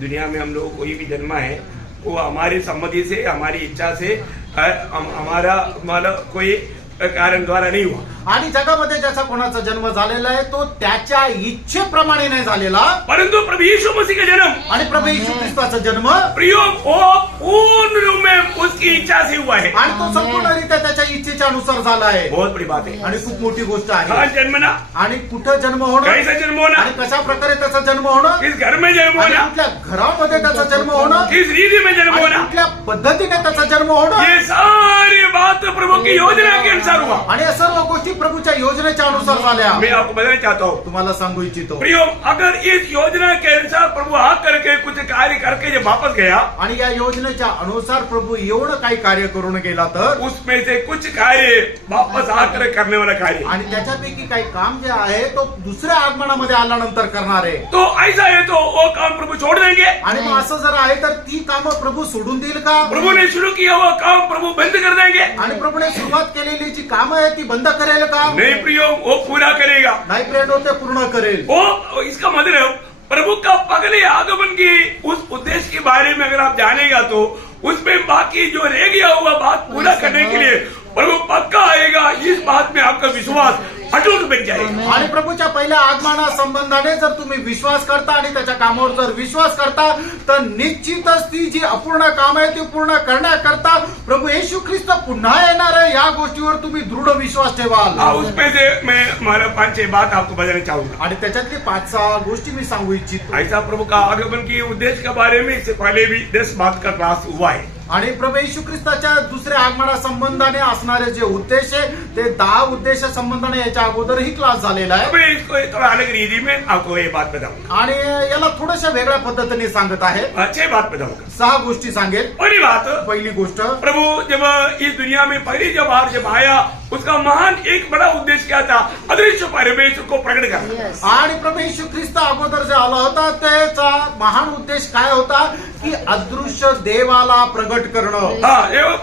दुनिया में हम लोग कोई भी जन्मा है वो हमारी सम्मति से, हमारी इच्छा से, हमारा मतलब कोई कारण द्वारा नहीं हुआ। आणि जगामध्ये ज्याचा कोणाचा जन्म झालेला आहे तो त्याच्या इच्छेप्रमाणे नाही झालेला, परंतु प्रभु यीशु मसीह का जन्म, आणि प्रभू येशू ख्रिस्ताचा जन्म, प्रियो, वो पूर्ण रूप में उसकी इच्छा से हुआ है। आणि तो संपूर्णरित्या त्याच्या इच्छेच्या अनुसार झाला आहे। बहुत बड़ी बात है। आणि खूप मोठी गोष्ट कहाँ आहे। जन्मना, आणि कुठं जन्म होणं, कैसा जन्म होना, आणि कशा प्रकारे त्याचा जन्म होणं, किस घर में जन्म आणि होना, कुठल्या घरामध्ये त्याचा जन्म होणं, किस रीति में जन्म आणि होना, कुठल्या पद्धतीने त्याचा जन्म होणं, ये सारी बात प्रभु की योजना के अनुसार हुआ। आणि या सर्व गोष्टी प्रभूच्या योजनेच्या अनुसार झाल्या। मैं आपको बताना चाहता हूँ तुम्हाला सांगू इच्छितो, प्रियो, अगर इस योजना के अनुसार प्रभु आ करके कुछ कार्य करके जब वापस गया, आणि या योजनेच्या अनुसार प्रभू एवढं काही कार्य करून गेला तर, उसमें से कुछ कार्य वापस आकर करने वाला कार्य, आणि त्याच्यापैकी काही काम जे आहे तो दुसऱ्या आगमनामध्ये आल्यानंतर करणार आहे। तो ऐसा है तो वो काम प्रभु छोड़ देंगे? आणि मग असं जर आहे तर ती कामं प्रभू सोडून देईल का? प्रभु ने शुरू किया वो काम प्रभु बंद कर देंगे? आणि प्रभूने सुरुवात केलेली जी कामं आहे ती बंद करेल का? नहीं प्रियो, वो पूरा करेगा। नाही प्रेरणो ते पूर्ण करेल। वो इसका मतलब प्रभु का पगले आगमन की उस उद्देश्य के बारे में अगर आप जानेगा तो उसमें बाकी जो रह गया हुआ बात पूरा करने के लिए प्रभु पक्का आएगा। इस बात में आपका विश्वास अटूट बन जाएगा। आणि प्रभूच्या पहिल्या आगमना संबंधाने जर तुम्ही विश्वास करता आणि त्याच्या कामावर जर विश्वास करता तर निश्चितच ती जी अपूर्ण काम आहे ती पूर्ण करण्याकरता प्रभू येशू ख्रिस्त पुन्हा येणार आहे या गोष्टीवर तुम्ही दृढ विश्वास ठेवाल। उसमें से मैं हमारा 5-6 बात आपको बताना चाहूंगा। आणि त्याच्यातली 5-6 गोष्टी मी सांगू इच्छितो। ऐसा प्रभु का आगमन की उद्देश्य के बारे में इससे पहले भी 10 बात का क्लास हुआ है। आणि प्रभू येशू ख्रिस्ताच्या दुसऱ्या आगमना संबंधाने असणारे जे उद्देश आहे ते 10 उद्देश संबंधाने याच्या अगोदरही क्लास झालेला आहे. मैं इसको थोड़ा अलग रीति में आपको ये बात बताऊंगा. आणि याला थोड्याशा वेगळ्या पद्धतीने सांगत आहे. 6 बात बताऊंगा. 6 गोष्टी सांगेल. पहली बात, पहिली गोष्ट, प्रभु जब इस दुनिया में पहली जब आया उसका महान एक बड़ा उद्देश्य क्या था? अदृश्य परमेश्वर को प्रकट करना. Yes. आणि प्रभू येशू ख्रिस्त अगोदर जे आला होता त्याचा महान उद्देश काय होता की अदृश्य देवाला प्रगट करणं.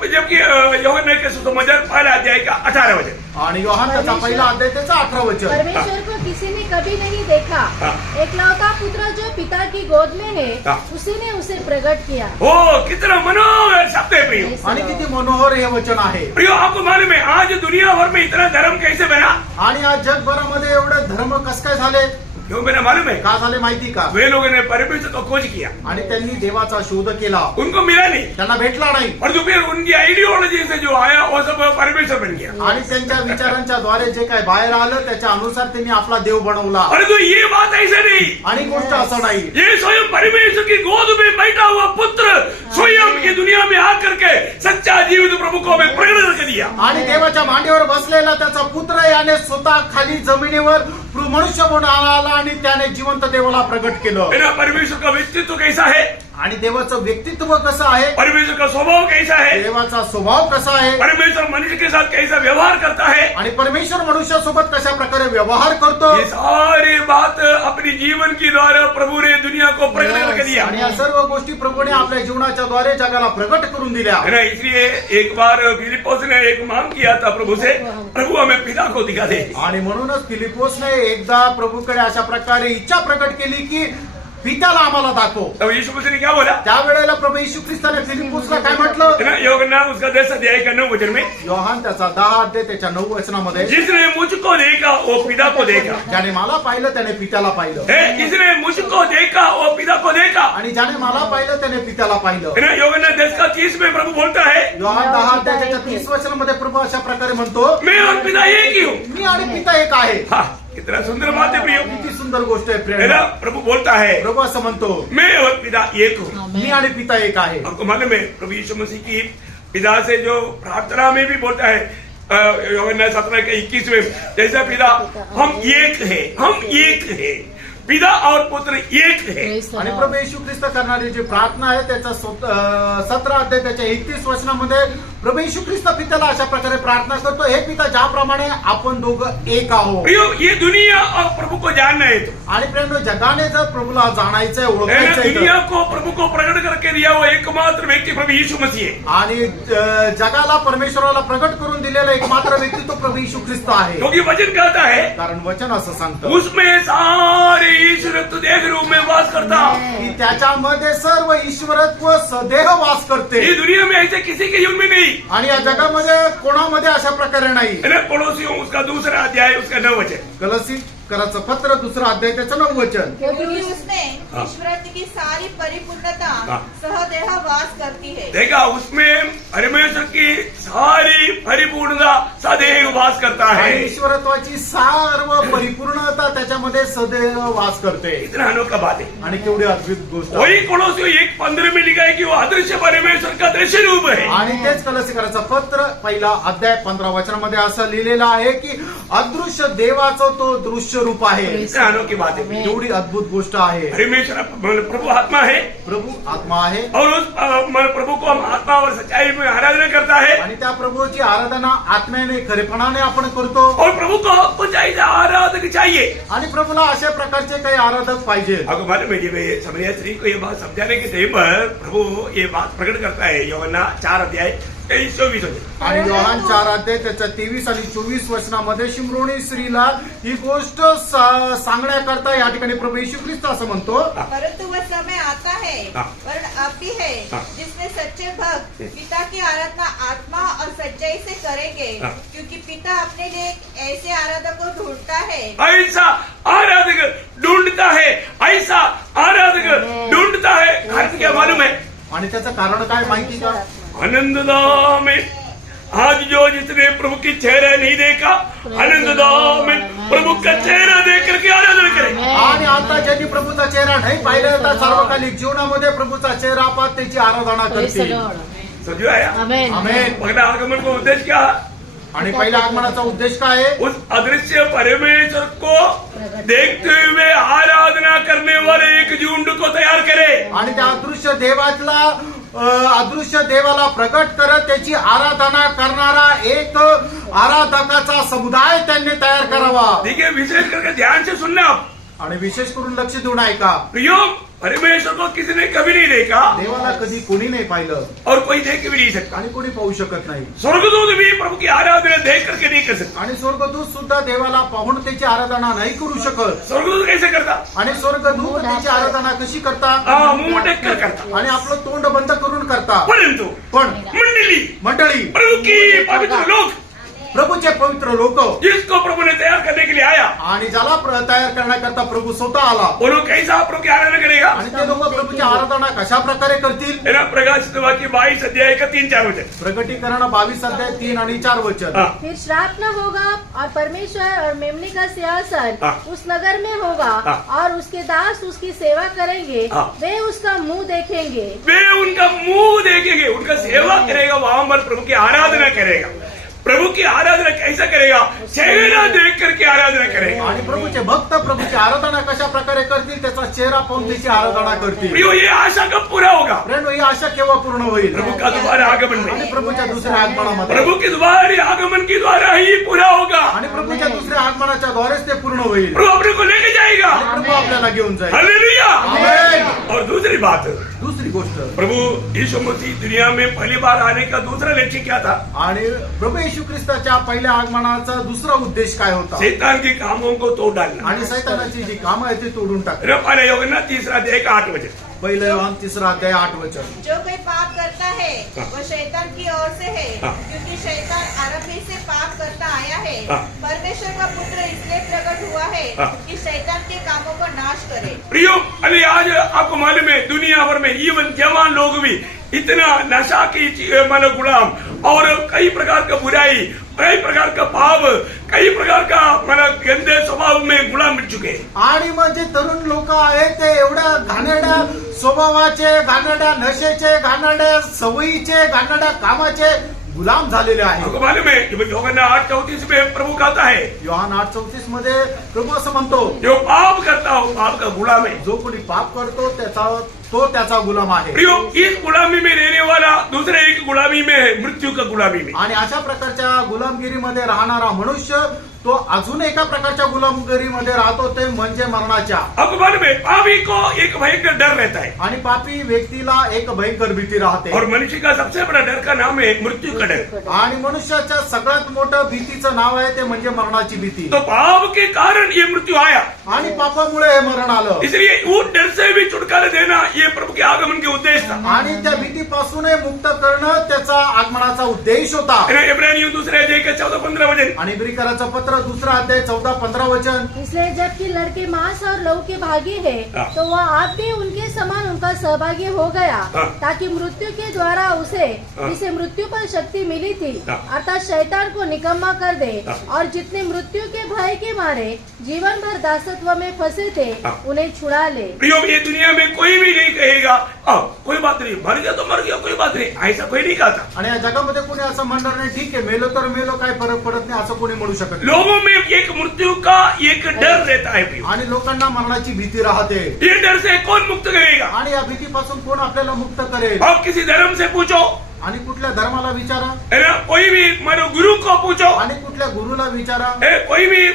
जबकि यूहन्ना के सुसमाचार पहला अध्याय का 18 वचन. आणि योहान त्याचा पहिला अध्याय त्याचा 18 वचन. परमेश्वर को किसी ने कभी नहीं देखा, एकलौता पुत्र जो पिता की गोद में है उसी ने उसे प्रकट किया. हो, कितना मनोहर शब्द है प्रियो. आणि किती मनोहर हे वचन आहे. प्रियो, आपको मालूम है आज दुनिया भर में इतना धर्म कैसे बना? आणि आज जगभरामध्ये एवढे धर्म कस काय झाले? क्यों मेरा मालूम है? का झाले माहिती का? वे लोगों ने परमेश्वर को खोज किया, आणि त्यांनी देवाचा शोध केला, उनको मिला नहीं, त्यांना भेटला नाही. और जो फिर उनकी आइडियोलॉजी से जो आया वो सब परमेश्वर बन गया. आणि त्यांच्या विचारांच्या द्वारे जे काय बाहेर आलं त्याच्या अनुसार त्यांनी आपला देव बनवला. और तो ये बात ऐसे नहीं, आणि गोष्ट असं नाही. ये स्वयं परमेश्वर की गोद में बैठा हुआ पुत्र स्वयं ये दुनिया में आकर के सच्चा जीवित प्रभु को हमें प्रकट कर दिया. आणि देवाच्या मांडीवर बसलेला त्याचा पुत्र याने स्वतः खाली जमिनीवर मनुष्य बनून आला आणि त्याने जिवंत देवाला प्रगट केलं. मेरा परमेश्वर का व्यक्तित्व कैसा है? आणि देवाचं व्यक्तित्व कसं आहे? परमेश्वर का स्वभाव कैसा है? देवाचा स्वभाव कसा आहे? परमेश्वर मनुष्य के साथ कैसा व्यवहार करता है? आणि परमेश्वर मनुष्यासोबत कशा प्रकारे व्यवहार करतो. ये सारी बात अपनी जीवन के द्वारा प्रभु ने दुनिया को प्रकट करके दिया. आणि या सर्व गोष्टी प्रभूने आपल्या जीवनाच्या द्वारे जगाला प्रकट करून दिल्या. है ना? इसलिए एक बार फिलिपोस ने एक मांग किया था प्रभु से, प्रभु हमें पिता को दिखा दे. आणि म्हणूनच फिलिपोसने एकदा प्रभूकडे अशा प्रकारे इच्छा प्रकट केली की पित्याला आम्हाला दाखव. तब यीशु मसीह ने क्या बोला? त्यावेळेला प्रभू येशू ख्रिस्ताने फिलिपोसला काय म्हटलं? है ना? यूहन्ना उसका 10 अध्याय का 9 वचन में, योहान त्याचा 10 अध्याय त्याच्या 9 वचनामध्ये, जिसने मुझको देखा वो पिता को देखा. ज्याने मला पाहिलं त्याने पित्याला पाहिलं. जिसने मुझको देखा वो पिता को देखा. आणि ज्याने मला पाहिलं त्याने पित्याला पाहिलं. है ना? यूहन्ना 10 का 30 में प्रभु बोलता है, योहान 10 अध्याय त्याच्या 30 वचनामध्ये प्रभू अशा प्रकारे म्हणतो, मैं और पिता एक ही हूँ. मी आणि पिता एक आहे. हाँ, कितना सुंदर बात है प्रियो. किती सुंदर गोष्ट आहे है प्रेम. ना? प्रभु बोलता है, प्रभू असं म्हणतो, मैं और पिता एक हूँ. मी आणि पिता एक आहे. आपको मालूम है प्रभु यीशु मसीह की पिता से जो प्रार्थना में भी बोलता है यूहन्ना 17:21 में, जैसा पिता हम एक है, हम एक है, पिता और पुत्र एक है. आणि प्रभू येशू ख्रिस्त करणारी जी प्रार्थना आहे त्याचा 17 अध्याय त्याच्या 31 वचनामध्ये प्रभू येशू ख्रिस्त पित्याला अशा प्रकारे प्रार्थना करतो, हे पिता ज्याप्रमाणे आपण दोघं एक आहोत. प्रियो, ये दुनिया और प्रभु को जानना है तो, आणि प्रेम जगाने जर प्रभूला जाणायचंय, ओळखायचंय, दुनिया को प्रभु को प्रकट करके दिया वो एकमात्र व्यक्ती प्रभु यीशु मसीह है. आणि जगाला परमेश्वराला प्रगट करून दिलेला एकमात्र व्यक्ती तो प्रभू येशू ख्रिस्त आहे. क्योंकि वचन कहता है, कारण वचन असं सांगतं उसमें सारे ईश्वरत्व देह रूप में वास करता. की त्याच्यामध्ये सर्व ईश्वरत्व सदैव वास करते. ये दुनिया में ऐसे किसी के जीवन में नहीं. आणि या जगामध्ये कोणामध्ये अशा प्रकारे नाही. है ना? पड़ोसियों उसका 2 अध्याय उसका 9 वचन. कलसी कराचं पत्र 2 अध्याय त्याचं 9 वचन. क्योंकि उसमें ईश्वरत्व की सारी परिपूर्णता सहदेह वास करती है. देखा, उसमें परमेश्वर की सारी परिपूर्णता सदैव वास करता है. आणि ईश्वरत्वाची सर्व परिपूर्णता त्याच्यामध्ये सदैव वास करते. इतना अनोखा बात है. आणि केवढी अद्भुत गोष्ट. वही कोलोसियों 1:15 में लिखा है कि वो अदृश्य परमेश्वर का दृश्य रूप है. आणि तेच कलसीकराचं पत्र 1 अध्याय 15 वचनामध्ये असं लिहिलेलं आहे की अदृश्य देवाचं तो दृश्य रूप आहे. इतना अनोखी बात है. एवढी अद्भुत गोष्ट आहे. परमेश्वर प्रभु आत्मा है, प्रभू आत्मा आहे. और उस प्रभु को हम आत्मा और सच्चाई में आराधना करता है. आणि त्या प्रभूची आराधना आत्म्याने खरेपणाने आपण करतो. और प्रभु को कुछ ऐसा आराधक चाहिए. आणि प्रभूला अशा प्रकारचे काही आराधक पाहिजे. आपको मालूम है, जब समरिया स्त्री को ये बात समझाने के टाइम पर प्रभु ये बात प्रकट करता है यूहन्ना 4 अध्याय 23-24 वचन. आणि योहान 4 अध्याय त्याच्या 23 आणि 24 वचनामध्ये शिमरोनी स्त्रीला ही गोष्ट सांगण्याकरता या ठिकाणी प्रभू येशू ख्रिस्त असं म्हणतो, परंतु वह समय आता है, वरन अब भी है, जिसमें सच्चे भक्त पिता की आराधना आत्मा और सच्चाई से करेंगे, क्योंकि पिता अपने लिए एक ऐसे आराधक को ढूंढता है. ऐसा आराधक ढूंढता है, ऐसा आराधक ढूंढता है. कारण क्या मालूम है? आणि त्याचं कारण काय माहिती का? आनंददा में आज जो जिसने प्रभु की चेहरा नहीं देखा, आनंददा में प्रभु का चेहरा देख करके आराधना करें. आणि आता ज्यांनी प्रभूचा चेहरा नाही पाहिला तर सार्वकालिक जीवनामध्ये प्रभूचा चेहरा पाहत त्याची आराधना करतील. समझ आया? आमेन। आमेन। पहला आगमन का उद्देश्य क्या है? आणि पहिल्या आगमनाचा उद्देश काय आहे? उस अदृश्य परमेश्वर को देखते हुए आराधना करने वाले एक झुंड को तैयार करे। आणि त्या अदृश्य देवाला प्रकट करत त्याची आराधना करणारा एक आराधकाचा समुदाय त्यांनी तयार करावा। देखिए, विशेष करके ध्यान से सुनना आप। आणि विशेष करून लक्ष देऊन ऐका, प्रियो, परमेश्वर को किसी ने कभी नहीं देखा देवाला कधी कोणी नाही पाहिलं और कोई देख भी नहीं सकता। आणि कोणी पाहू शकत नाही। स्वर्गदूत भी प्रभु की आराधना देख करके नहीं कर सकता। आणि स्वर्गदूत सुद्धा देवाला पाहून त्याची आराधना नाही करू शकत। स्वर्गदूत कैसे करता? आणि स्वर्गदूत त्याची आराधना कशी करता? मुंह टेक कर करता। आणि आपलं तोंड बंद करून करता। परंतु पण मंडळी, प्रभु की पवित्र लोग, प्रभूचे पवित्र लोक, जिसको प्रभु ने तैयार करने के लिए आया, आणि ज्याला तयार करण्याकरता प्रभू स्वतः आला, वो लोग कैसा प्रभु की आराधना करेगा? आणि ते लोक प्रभूची आराधना कशा प्रकारे करतील? है ना? प्रकाशित वाक्य 22 अध्याय का 3-4 वचन। प्रकटीकरण 22 अध्याय 3 आणि 4 वचन। हाँ। फिर श्राप न होगा और परमेश्वर और मेमने का सिंहासन हाँ। उस नगर में होगा हाँ। और उसके दास उसकी सेवा करेंगे। हाँ। वे उसका मुंह देखेंगे। वे उनका मुंह देखेंगे, उनका सेवा करेगा, वहां पर प्रभु की आराधना करेगा। प्रभु की आराधना कैसा करेगा? चेहरा देख करके आराधना करेगा। आणि प्रभूचे भक्त प्रभूची आराधना कशा प्रकारे करतील? त्याचा चेहरा पाहून त्याची आराधना करतील। प्रियो, ये आशा कब पूरा होगा? फ्रेंड, ही आशा केव्हा पूर्ण होईल? प्रभु का दोबारा आगमन आणि में। प्रभूच्या दुसऱ्या आगमनामध्ये। प्रभु के द्वारा आगमन के द्वारा ही पूरा होगा। आणि प्रभूच्या दुसऱ्या आगमनाच्या द्वारेच ते पूर्ण होईल। प्रभु अपने को लेके जाएगा। आणि प्रभू आपल्याला घेऊन जाईल। हालेलुया। आमेन। और दूसरी बात, दुसरी गोष्ट, प्रभु यीशु मसीह दुनिया में पहली बार आने का दूसरा लक्ष्य क्या था? आणि प्रभू येशू ख्रिस्ताच्या पहिल्या आगमनाचा दुसरा उद्देश काय होता? शैतान के कामों को तोड़ डालना। आणि सैतानाची जी कामं आहेत ती तोडून टाक। पहला यूहन्ना 3 अध्याय का 8 वचन। पहिलं योहान 3 अध्याय 8 वचन। जो कोई पाप करता है हाँ। वह शैतान की ओर से है, हाँ। क्योंकि शैतान आरंभ ही से पाप करता आया है। हाँ। परमेश्वर का पुत्र इसलिए प्रकट हुआ है हाँ। कि शैतान के कामों को नाश करे। प्रियो, अरे आज आपको मालूम है दुनिया भर में इवन जवान लोग भी इतना नशा की मानो गुलाम और कई प्रकार का बुराई, कई प्रकार का पाप, कई प्रकार का मानो गंदे स्वभाव में गुलाम मिल चुके हैं। आणि मग जे तरुण लोक आहेत ते एवढ्या घाणेरड्या स्वभावाचे, घाणेरड्या नशेचे, घाणेरड्या सवयीचे, घाणेरड्या कामाचे गुलाम झालेले आहेत। आपको मालूम है कि यूहन्ना 8:34 में प्रभु कहता है, योहान 8:34 मध्ये प्रभू असं म्हणतो, जो पाप करता हो पाप का गुलाम है। जो कोणी पाप करतो तो त्याचा गुलाम आहे। प्रियो, इस गुलामी में रहने वाला दूसरे एक गुलामी में है, मृत्यू का गुलामी में। आणि अशा प्रकारच्या गुलामगिरीमध्ये राहणारा मनुष्य तो अजून एका प्रकारच्या गुलामगिरीमध्ये राहतो, ते म्हणजे मरणाच्या। आपको मालूम है पापी को एक भयंकर डर रहता है, आणि पापी व्यक्तीला एक भयंकर भीती राहते। और मनुष्य का सबसे बड़ा डर का नाम है मृत्यू का डर। आणि मनुष्याच्या सगळ्यात मोठं भीतीचं नाव आहे ते म्हणजे मरणाची भीती। तो पाप के कारण ये मृत्यू आया, आणि पापामुळे हे मरण आलं। इसलिए उस डर से भी छुटकारा देना ये प्रभु के आगमन के उद्देश्य था। आणि त्या भीतीपासून मुक्त करणं त्याचा आगमनाचा उद्देश होता। इब्रानियों 2 अध्याय का 14-15 वचन। आणि इब्रिकराचं पत्र 2 अध्याय 14-15 वचन। इसलिए जबकि लड़के मांस और लहू के भागी है, हाँ। तो वह आप भी उनके समान उनका सहभागी हो गया, हाँ। ताकि मृत्यु के द्वारा उसे हाँ। जिसे मृत्यु पर शक्ति मिली थी हाँ। अर्थात शैतान को निकम्मा कर दे, हाँ। और जितने मृत्यु के भय के मारे जीवन भर दासत्व में फंसे थे हाँ। उन्हें छुड़ा ले। प्रियो, ये दुनिया में कोई भी नहीं कहेगा कोई बात नहीं, मर गया तो मर गया, कोई बात नहीं, ऐसा कोई नहीं कहता। आणि या जगामध्ये कोणी असं म्हणणार नाही, ठीक आहे मेलो तर मेलो, काय फरक पडत नाही, असं कोणी म्हणू शकत नाही। लोगों में एक मृत्यू का एक डर रहता है प्रियो। आणि लोकांना मरणाची भीती राहते। ये डर से कौन मुक्त करेगा? आणि या भीतीपासून कोण आपल्याला मुक्त करेल? आप किसी धर्म से पूछो, आणि कुठल्या धर्माला विचारा, है ना, कोई भी मानो गुरु को पूछो, आणि कुठल्या गुरुला विचारा, कोई भी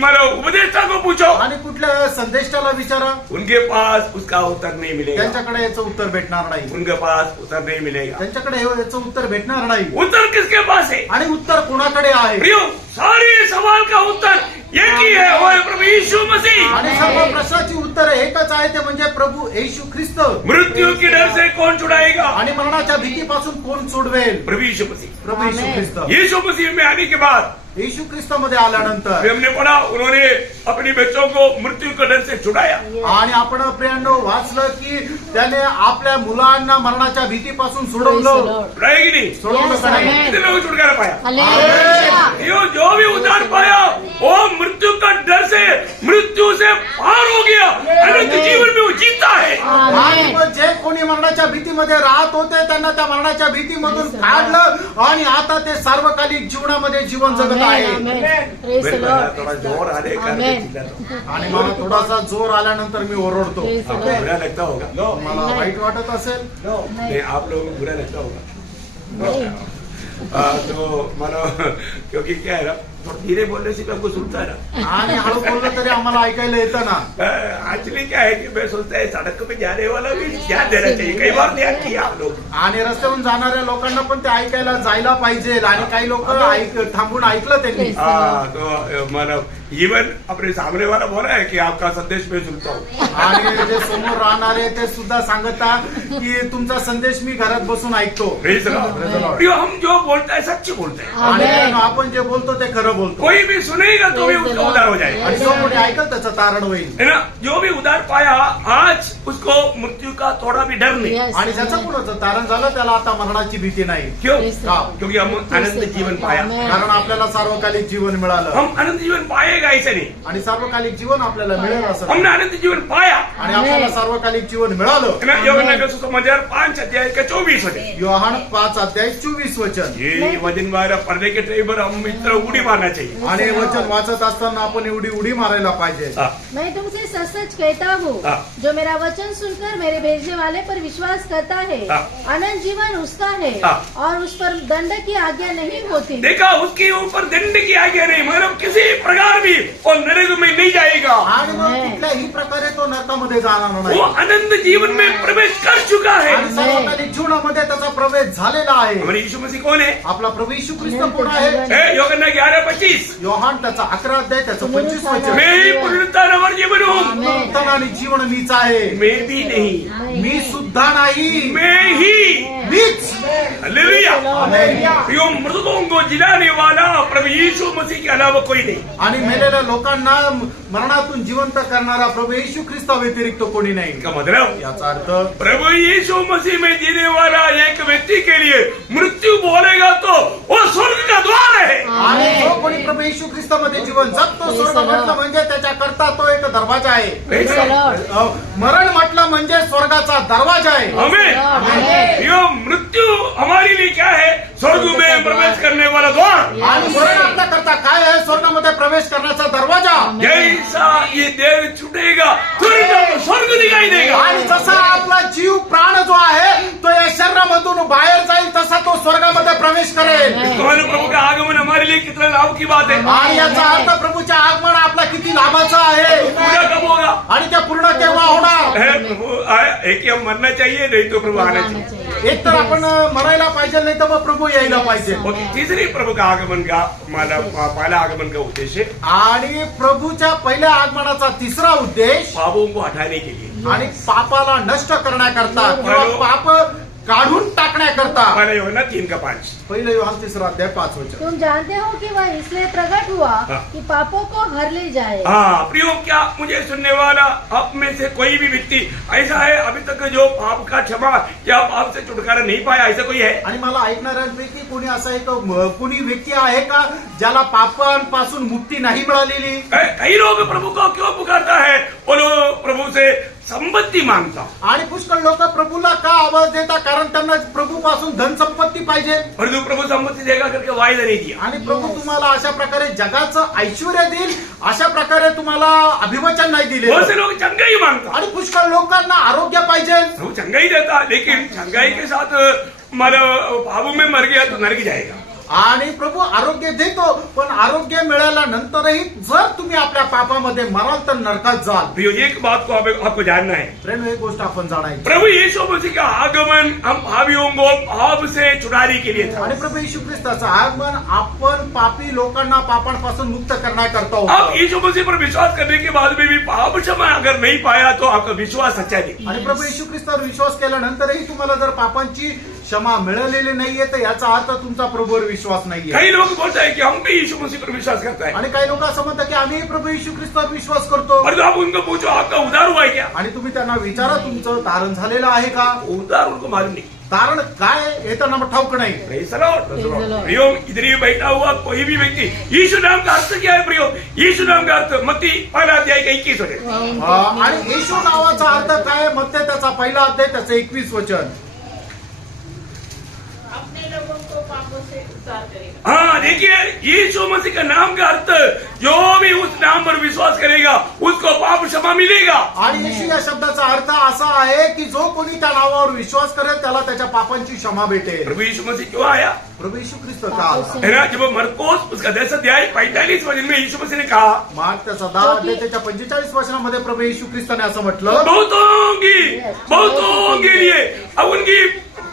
मानो उपदेष्टा को पूछो, आणि कुठल्या संदेष्टाला विचारा, उनके पास उसका उत्तर नहीं मिलेगा। त्यांच्याकडे याचं उत्तर भेटणार नाही। उनके पास उत्तर नहीं मिलेगा। त्यांच्याकडे याचं उत्तर भेटणार नाही। उत्तर किसके पास है? आणि उत्तर कोणाकडे आहे? प्रियो, सारे सवाल का उत्तर एक ही है, वो है प्रभु यीशु मसीह। आणि सर्व प्रश्नाची उत्तर एकच आहे, ते म्हणजे प्रभू येशू ख्रिस्त। मृत्यू के डर से कौन छुड़ाएगा? आणि मरणाच्या भीतीपासून कोण सोडवेल? प्रभु यीशु मसीह। प्रभू येशू ख्रिस्त। यीशु मसीह में आने के बाद येशू ख्रिस्तामध्ये आल्यानंतर अभी हमने पढ़ा, उन्होंने अपने बच्चों को मृत्यू के डर से छुड़ाया। आणि आपण प्रियांनो वाचलं की त्याने आपल्या मुलांना मरणाच्या भीतीपासून सोडवलं। छुड़ाएगी नहीं? सोडवलं का नाही? कितने लोग छुटकारा पाया? हालेलुया। जो भी उद्धार पाया वो मृत्यू का डर से, मृत्यू से पार हो गया, अनंत जीवन में वो जीता है। आणि मग जे कोणी मरणाच्या भीती भीतीमध्ये राहत होते त्यांना त्या मरणाच्या भीतीमधून काढलं आणि आता ते सार्वकालिक जीवनामध्ये जीवन जगत आहे. थोडा जोर आले का आणि मला थोडासा जोर आल्यानंतर मी ओरडतो. बुरा लगता होगा, मला वाईट वाटत असेल नहीं आप लोगों को बुरा लगता होगा. तो मानो क्योंकि क्या है ना, थोड़ा धीरे बोलने से भी हमको सुनता है ना, आणि हळू बोललं तरी आम्हाला ऐकायला येतं ना. एक्चुअली क्या है कि मैं सोचता है सड़क पे जाने वाला भी ध्यान देना चाहिए. कई बार ध्यान किया आप लोग. आणि रस्त्यावरून जाणाऱ्या लोकांना पण ते ऐकायला जायला पाहिजे आणि काही लोक थांबून ऐकलं त्यांनी. तो मतलब इवन अपने सामने वाला बोला है कि आपका संदेश मैं सुनता हूँ. आणि जे समोर राहणारे ते सुद्धा सांगतात की तुमचा संदेश मी घरात बसून ऐकतो. Praise the Lord. प्रियो, हम जो बोलते हैं सच्ची बोलते हैं. आणि आपण जे बोलतो ते खरं बोलतो. कोई भी सुनेगा तो भी उसका उद्धार हो जाएगा, आणि जो कोणी ऐकल त्याचं तारण होईल. है ना. जो भी उद्धार पाया आज उसको मृत्यू का थोड़ा भी डर नहीं. आणि ज्याचं कुणाचं तारण झालं त्याला आता मरणाची भीती नाही. क्यों? का? क्योंकि हम अनंत जीवन पाया. कारण आपल्याला सार्वकालिक जीवन मिळालं. हम अनंत जीवन पाएगा ऐसे नहीं. आणि सार्वकालिक जीवन आपल्याला मिळेल असं. हमने अनंत जीवन पाया. आणि आपल्याला सार्वकालिक जीवन मिळालं. है ना. యోహన్న के सुसमाचार 5 अध्याय के 24 वचन. योहान 5 अध्याय 24 वचन. ये वचन बारा पढ़ने के टाइम पर हम इतना उड़ी मारना चाहिए. आणि वचन वाचत असताना आपण एवढी उडी मारायला पाहिजे. मैं तुमसे सच सच कहता हूँ, जो मेरा वचन सुनकर मेरे भेजने वाले पर विश्वास करता है, अनंत जीवन उसका है और उस पर दंड की आज्ञा नहीं होती. देखा, उसके ऊपर दंड की आज्ञा नहीं, मतलब किसी प्रकार भी वो नरक में नहीं जाएगा. आणि मग कुठल्याही प्रकारे तो नरकामध्ये जाणार वो नाही. अनंत जीवन में प्रवेश कर चुका है. आणि सार्वकालिक जीवनामध्ये त्याचा प्रवेश झालेला आहे. हमारे यीशु मसीह कौन है? आपला प्रभू येशू ख्रिस्त कोण आहे? యోహన్న 11:25. योहान त्याचा 11 अध्याय त्याचं 25 वचन. मैं ही पुनरुत्थान और जीवन हूँ. पुनरुत्थान आणि जीवन मीच आहे. मैं भी नहीं, मी सुद्धा नाही, मैं ही. मीच. हालेलुया. आमेन. यो मृतकों को जिलाने वाला प्रभु यीशु मसीह के अलावा कोई नहीं. आणि मेलेल्या लोकांना मरणातून जिवंत करणारा प्रभू येशू ख्रिस्ता व्यतिरिक्त कोणी नाही. इसका मतलब याचा अर्थ प्रभु यीशु मसीह में जीने वाला एक व्यक्ति के लिए मृत्यू बोलेगा तो वो स्वर्ग का द्वार है. आणि जो कोणी प्रभू येशू ख्रिस्तामध्ये जीवन जगतो, स्वर्ग म्हटलं म्हणजे त्याच्याकरता तो एक दरवाजा आहे. मरण म्हटलं म्हणजे स्वर्गाचा दरवाजा आहे. हमें यो मृत्यू हमारे लिए क्या है? स्वर्ग में प्रवेश करने वाला द्वार. आणि मरण आपल्या करता काय आहे? स्वर्गामध्ये प्रवेश करण्याचा दरवाजा. जैसा ये देह छूटेगा तुरंत स्वर्ग दिखाई देगा. आणि जसा आपला जीव प्राण जो आहे तो या शरीरामधून बाहेर जाईल तसा तो स्वर्गामध्ये प्रवेश करेल. हमारे प्रभु का आगमन हमारे लिए कितना लाभ की बात है. आणि याचा अर्थ प्रभूच्या आगमन आपला किती लाभाचा आहे. पूरा कब होगा? आणि त्या पूर्ण केव्हा होणार? है प्रभु एक ही हम मरना चाहिए, नहीं तो प्रभु आना चाहिए. एक तर आपण मरायला पाहिजे, नाही तर मग प्रभू यायला पाहिजे. और तीसरी प्रभु का आगमन का पहला आगमन का उद्देश्य आणि प्रभूच्या पहिल्या आगमनाचा तिसरा उद्देश पापों को हटाने के लिए. आणि पापाला नष्ट करण्याकरता किंवा पाप काढून टाकण्याकरता. पहला यूहन्ना 3:5. पहिलं योहान 3 अध्याय 5 वचन. तुम जानते हो कि वह इसलिए प्रकट हुआ कि पापों को हर ले जाए. हाँ प्रियो, क्या मुझे सुनने वाला आप में से कोई भी व्यक्ति ऐसा है अभी तक जो पाप का क्षमा या पाप से छुटकारा नहीं पाया? ऐसा कोई है? आणि मला ऐकणाऱ्यांपैकी कोणी असा एक कोणी व्यक्ती आहे का ज्याला पापांपासून मुक्ती नाही मिळालेली? कई लोग प्रभु को क्यों पुकारता है? वो लोग प्रभु से संपत्ती मांगता. आणि पुष्कळ लोक प्रभूला का आवाज देतात? कारण त्यांना प्रभू पासून धन संपत्ती पाहिजे. परंतु प्रभु संपत्ती देगा करके वायदा नहीं दिया. आणि प्रभू तुम्हाला अशा प्रकारे जगाचं ऐश्वर्य देईल अशा प्रकारे तुम्हाला अभिवचन नाही दिले. बहुत से लोग चंगाई मांगता. आणि पुष्कळ लोकांना आरोग्य पाहिजे. प्रभु चंगाई देता, लेकिन चंगाई के साथ पापों में मर गया तो नरक जाएगा. आणि प्रभू आरोग्य देतो, पण आरोग्य मिळाल्यानंतरही जर तुम्ही आपल्या पापामध्ये मराल तर नरकात जाल. प्रियो, एक बात को आपको जानना है. फ्रेंड, एक गोष्ट आपण जाणायची. प्रभु यीशु मसीह का आगमन हम पापियों को पाप से छुड़ाने के लिए था. आणि प्रभू येशू ख्रिस्ताचं आगमन आपण पापी लोकांना पापांपासून मुक्त करण्याकरता अब होतं. यीशु मसीह पर विश्वास करने के बाद में भी पाप क्षमा अगर नहीं पाया तो आपका विश्वास सच्चा नहीं. आणि प्रभू येशू ख्रिस्तावर विश्वास केल्यानंतरही तुम्हाला जर पापांची क्षमा मिळालेली नाहीये तर याचा अर्थ तुमचा प्रभूवर विश्वास नाहीये. कई लोग बोलते हैं कि हम भी यीशु मसीह पर विश्वास करता है, आणि काही लोक असं म्हणतात की आम्ही प्रभू येशू ख्रिस्तावर विश्वास करतो. और आप उनको पूछो आपका उद्धार हुआ है क्या? आणि तुम्ही त्यांना विचारा तुमचं तारण झालेलं आहे का? उद्धार उनको मालूम नहीं. तारण काय हे त्यांना ठाऊक नाही. Praise the Lord. प्रियो, इधर ही बैठा हुआ कोई भी व्यक्ति, यीशु नाम का अर्थ क्या है प्रियो? यीशु नाम का अर्थ मत्ती 1:21 वचन. आणि येशू नावाचा अर्थ काय? मग त्याचा पहिला अध्याय त्याचं 21 वचन. लोगों को पापों से उद्धार करेगा। हाँ देखिए, यीशु मसीह का नाम का अर्थ, जो भी उस नाम पर विश्वास करेगा उसको पाप क्षमा मिलेगा। आणि येशू या शब्दाचा अर्थ असा आहे की जो कोणी त्या नावावर विश्वास करेल त्याला त्याच्या पापांची क्षमा भेटेल. प्रभु यीशु मसीह क्यों आया? प्रभु यीशु ख्रिस्त का आला? है ना, जब मरकोस उसका 10 अध्याय 45 वचन में यीशु मसीह ने कहा, मार्क त्याचा 10 अध्याय त्याच्या 45 वचनामध्ये प्रभु येशू ख्रिस्ताने असं म्हटलं, बहुतों के लिए अब उनकी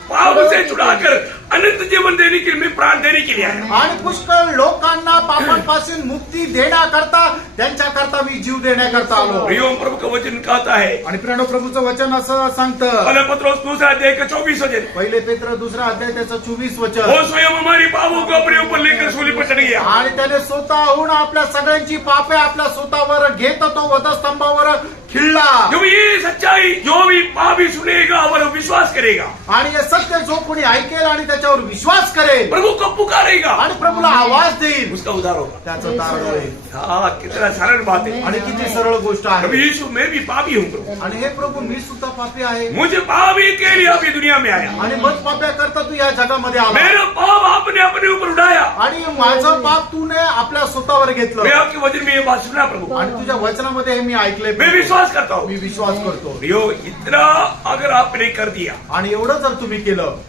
पाप से छुड़ाकर अनंत जीवन देने के लिए, प्राण देने के लिए आया। आणि पुष्कळ लोकांना पापांपासून मुक्ती देण्याकरता त्यांच्याकरता मी जीव देण्याकरता आलो. प्रियो, प्रभु का वचन कहता है, आणि प्रिय प्रभूचं वचन असं सांगतं, पहला पत्रोस 2 अध्याय का 24 वचन, पहिले पेत्र 2 अध्याय त्याचं 24 वचन, वो स्वयं हमारी पापों को अपने ऊपर लेकर सूली पर चढ़ गया। आणि त्याने स्वतःहून आपल्या सगळ्यांची पापे आपल्या स्वतःवर घेत तो वधस्तंभावर खिळला. जो भी ये सच्चाई, जो भी पापी सुनेगा और विश्वास करेगा, आणि हे सत्य जो कोणी ऐकेल आणि त्याच्यावर विश्वास करेल प्रभु को पुकारेगा, आणि प्रभूला आवाज देईल, उसका उद्धार होगा। त्याचं तारण होईल. हाँ, कितना सरल बात है। आणि किती सरळ गोष्ट प्रभु आहे. यीशु, मैं भी पापी हूँ प्रभु, आणि हे प्रभू मी सुद्धा पापी आहे, मुझे पापी के लिए आप ये दुनिया में आया, आणि मत पाप्या करता तू या जगामध्ये आला, मेरा पाप आपने अपने ऊपर उठाया। आणि माझं पाप तूने आपल्या स्वतःवर घेतलं. मैं आपके वचन में ये बात सुना प्रभु, आणि तुझ्या वचनामध्ये हे मी ऐकले, मैं विश्वास करता हूँ। मी विश्वास करतो. प्रियो, इतना अगर आपने कर दिया, आणि एवढं जर तुम्ही केलं,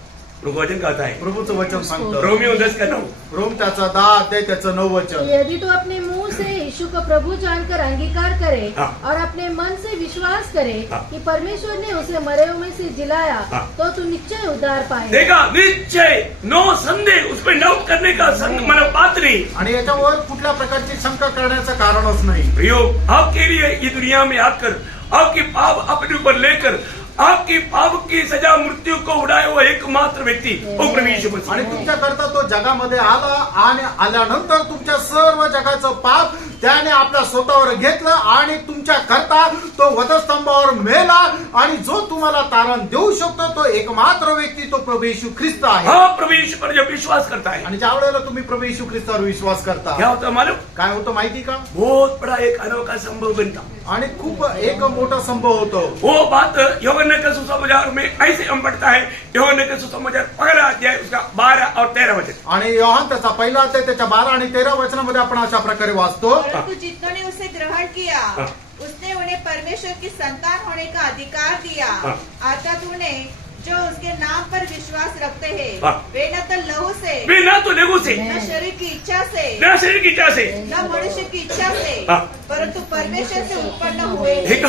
प्रभु वचन कहता है, प्रभूचं वचन सांगतं, रोमियो 10:9, रोम त्याचा 10 अध्याय त्याचं 9 वचन, यदि तू अपने मुंह से यीशु को प्रभु जानकर अंगीकार करे हाँ। और अपने मन से विश्वास करे हाँ। कि परमेश्वर ने उसे मरे हुए में से जिलाया, हाँ। तो तू निश्चय उद्धार पाएगा. देखा, निश्चय, नो संदेह, उसमें डाउट करने का मतलब बात नहीं। आणि याच्यावर कुठल्या प्रकारची शंका करण्याचं कारणच नाही. प्रियो, आपके लिए ये दुनिया में आकर आपके पाप अपने ऊपर लेकर आपकी पाप की सजा मृत्यु को उड़ाए हुआ एकमात्र व्यक्ती वो प्रभु यीशु मसीह। आणि तुमच्याकरता तो जगामध्ये आला आणि आल्यानंतर तुमच्या सर्व जगाचं पाप त्याने आपल्या स्वतःवर घेतलं आणि तुमच्या करता तो वधस्तंभावर मेला. आणि जो तुम्हाला तारण देऊ शकतो तो एकमात्र व्यक्ती तो प्रभू येशू ख्रिस्त आहे. हाँ, प्रभु यीशु पर जब विश्वास करता है, आणि ज्या वेळेला तुम्ही प्रभु येशू ख्रिस्तावर विश्वास करता, क्या होता है मालूम? काय होतं माहिती का? बहुत बड़ा एक अनोखा संभव बनता। आणि खूप एक मोठा संभव होतो. वो बात यूहन्ना का सुसमाचार में ऐसे हम पढ़ता है, यूहन्ना का सुसमाचार 1 अध्याय उसका 12 और 13 वचन, आणि योहान त्याचा पहिला अध्याय त्याच्या 12 आणि 13 वचनामध्ये आपण अशा प्रकारे वाचतो, परंतु जितनों ने उसे ग्रहण किया हाँ। उसने उन्हें परमेश्वर की संतान होने का अधिकार दिया। हाँ। अर्थात उन्हें जो उसके नाम पर विश्वास रखते हैं, हाँ। वे न तो लहू से, वे ना तो लेगू से, न शरीर की इच्छा से, ना शरीर की इच्छा से, न मनुष्य की इच्छा से, हाँ। परंतु परमेश्वर से उत्पन्न हुए हैं। देखा,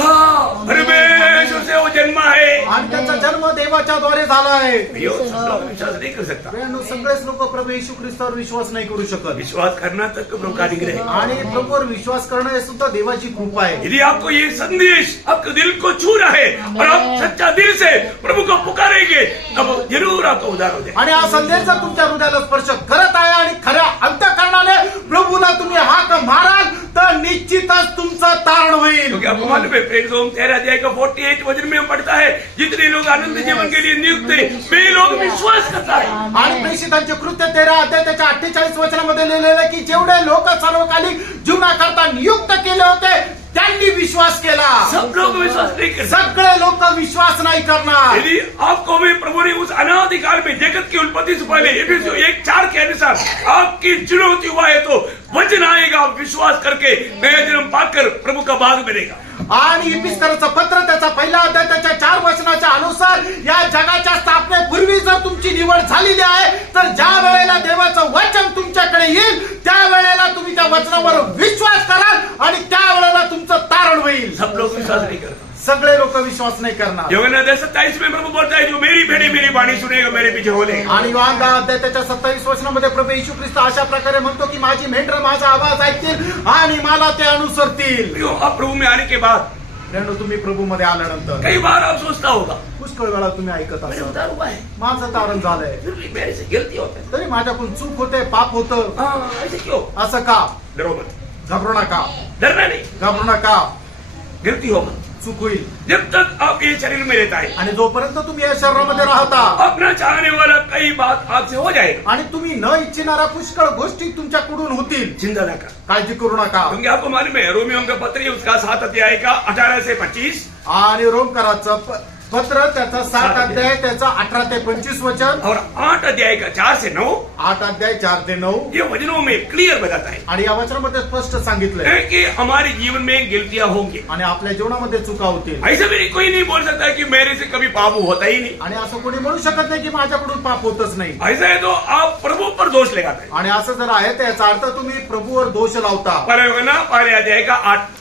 परमेश्वर से वो जन्मा है। आणि त्याचा जन्म देवाच्या द्वारे झाला आहे. प्रियो, सब लोग विश्वास नहीं कर सकता। प्रियांनो, सगळेच लोक प्रभू येशू ख्रिस्तावर विश्वास नाही करू शकत. विश्वास करना तक प्रभु का अनुग्रह है। आणि प्रभूवर विश्वास करणं हे सुद्धा देवाची कृपा आहे. यदि आपको ये संदेश आपके दिल को छू रहा है और आप सच्चा दिल से प्रभु को पुकारेंगे, तब जरूर आपको उद्धार हो जाए। आणि हा संदेश जर तुमच्या हृदयाला स्पर्श करत आहे आणि खऱ्या अंतःकरणाने प्रभूला तुम्ही हाक माराल तर निश्चितच तुमचं तारण होईल. क्योंकि आपको मालूम है, प्रेरित 13 अध्याय का 48 वचन में हम पढ़ता है, जितने लोग आनंद जीवन के लिए नियुक्त है वे लोग विश्वास करता है। आणि प्रेषितांचे कृत्य 13 अध्याय त्याच्या 48 वचनामध्ये लिहिलेलं आहे की जेवढे लोक सर्वकालिक जीवनाकरता नियुक्त केले होते त्यांनी विश्वास केला. सब लोग विश्वास नहीं कर सकते। सगळे लोक विश्वास नाही करणार. यदि आपको भी प्रभु ने उस अनादिकाल में जगत की उत्पत्ति से पहले एफिसियों 1:4 के अनुसार आपकी चुनौती हुआ है तो वचन आएगा, आप विश्वास करके नया जन्म पाकर प्रभु का भाग बनेगा। आणि इपिस्कराचं पत्र त्याचा पहिला अध्याय त्याच्या 4 वचनाच्या अनुसार या जगाच्या स्थापनेपूर्वी जर तुमची निवड झालेली आहे तर ज्या वेळेला देवाचं वचन तुमच्याकडे येईल त्या वेळेला तुम्ही त्या वचनावर विश्वास कराल आणि त्या वेळेला तुमचं तारण होईल. सब लोग विश्वास नहीं करते। सगळे लोक विश्वास नाही करणार. यूहन्ना 10:27 में प्रभु बोलता है, जो मेरी भेड़ी मेरी वाणी सुनेगा मेरे पीछे हो लेगा। आणि योहान 10 अध्याय त्याच्या 27 वचनामध्ये प्रभू येशू ख्रिस्त अशा प्रकारे म्हणतो की माझी मेंढरं माझा आवाज ऐकतील आणि मला ते अनुसरतील. प्रियो, आप प्रभु में आने के बाद प्रियांनो, तुम्ही प्रभू मध्ये आल्यानंतर कई बार आप सोचता होगा, पुष्कळ वेळा तुम्ही ऐकत मेरे असाल उद्धार हुआ है, माझं तारण झालंय फिर भी मेरे से गलती होता है। तरी माझ्याकडून चूक होते, पाप होतं. हाँ, ऐसे क्यों? असं का? डरो मत, घाबरू नका, डरना नहीं, घाबरू नका, गलती होगा। चूक होईल. जब तक आप ये शरीर में रहता है, आणि जोपर्यंत तुम्ही या शरीरामध्ये राहता अपना चाहने वाला कई बात आपसे हो जाएगा। आणि तुम्ही न इच्छिणाऱ्या पुष्कळ गोष्टी तुमच्याकडून होतील. चिंता न कर, काळजी करू नका. क्योंकि आपको मालूम है रोमियो का पत्र उसका 7 अध्याय का 18 से 25, आणि रोमकराचं पत्र त्याचा 7 अध्याय त्याचा 18 ते 25 वचन, और 8 अध्याय का 4 से 9 8 अध्याय 4 ते 9, ये वचनों में क्लियर बताता है आणि या वचनामध्ये स्पष्ट सांगितलंय कि हमारे जीवन में गिल्तियां होंगी। आणि आपल्या जीवनामध्ये चुका होतील ऐसा भी कोई नहीं बोल सकता कि मेरे से कभी पाप होता ही नहीं। आणि असं कोणी म्हणू शकत नाही की माझ्याकडून पाप होतच नाही। ऐसा है तो आप प्रभु पर दोष लगाते हैं। आणि असं जर आहे तर याचा अर्थ तुम्ही प्रभूवर दोष लावता। पहले अध्याय का 8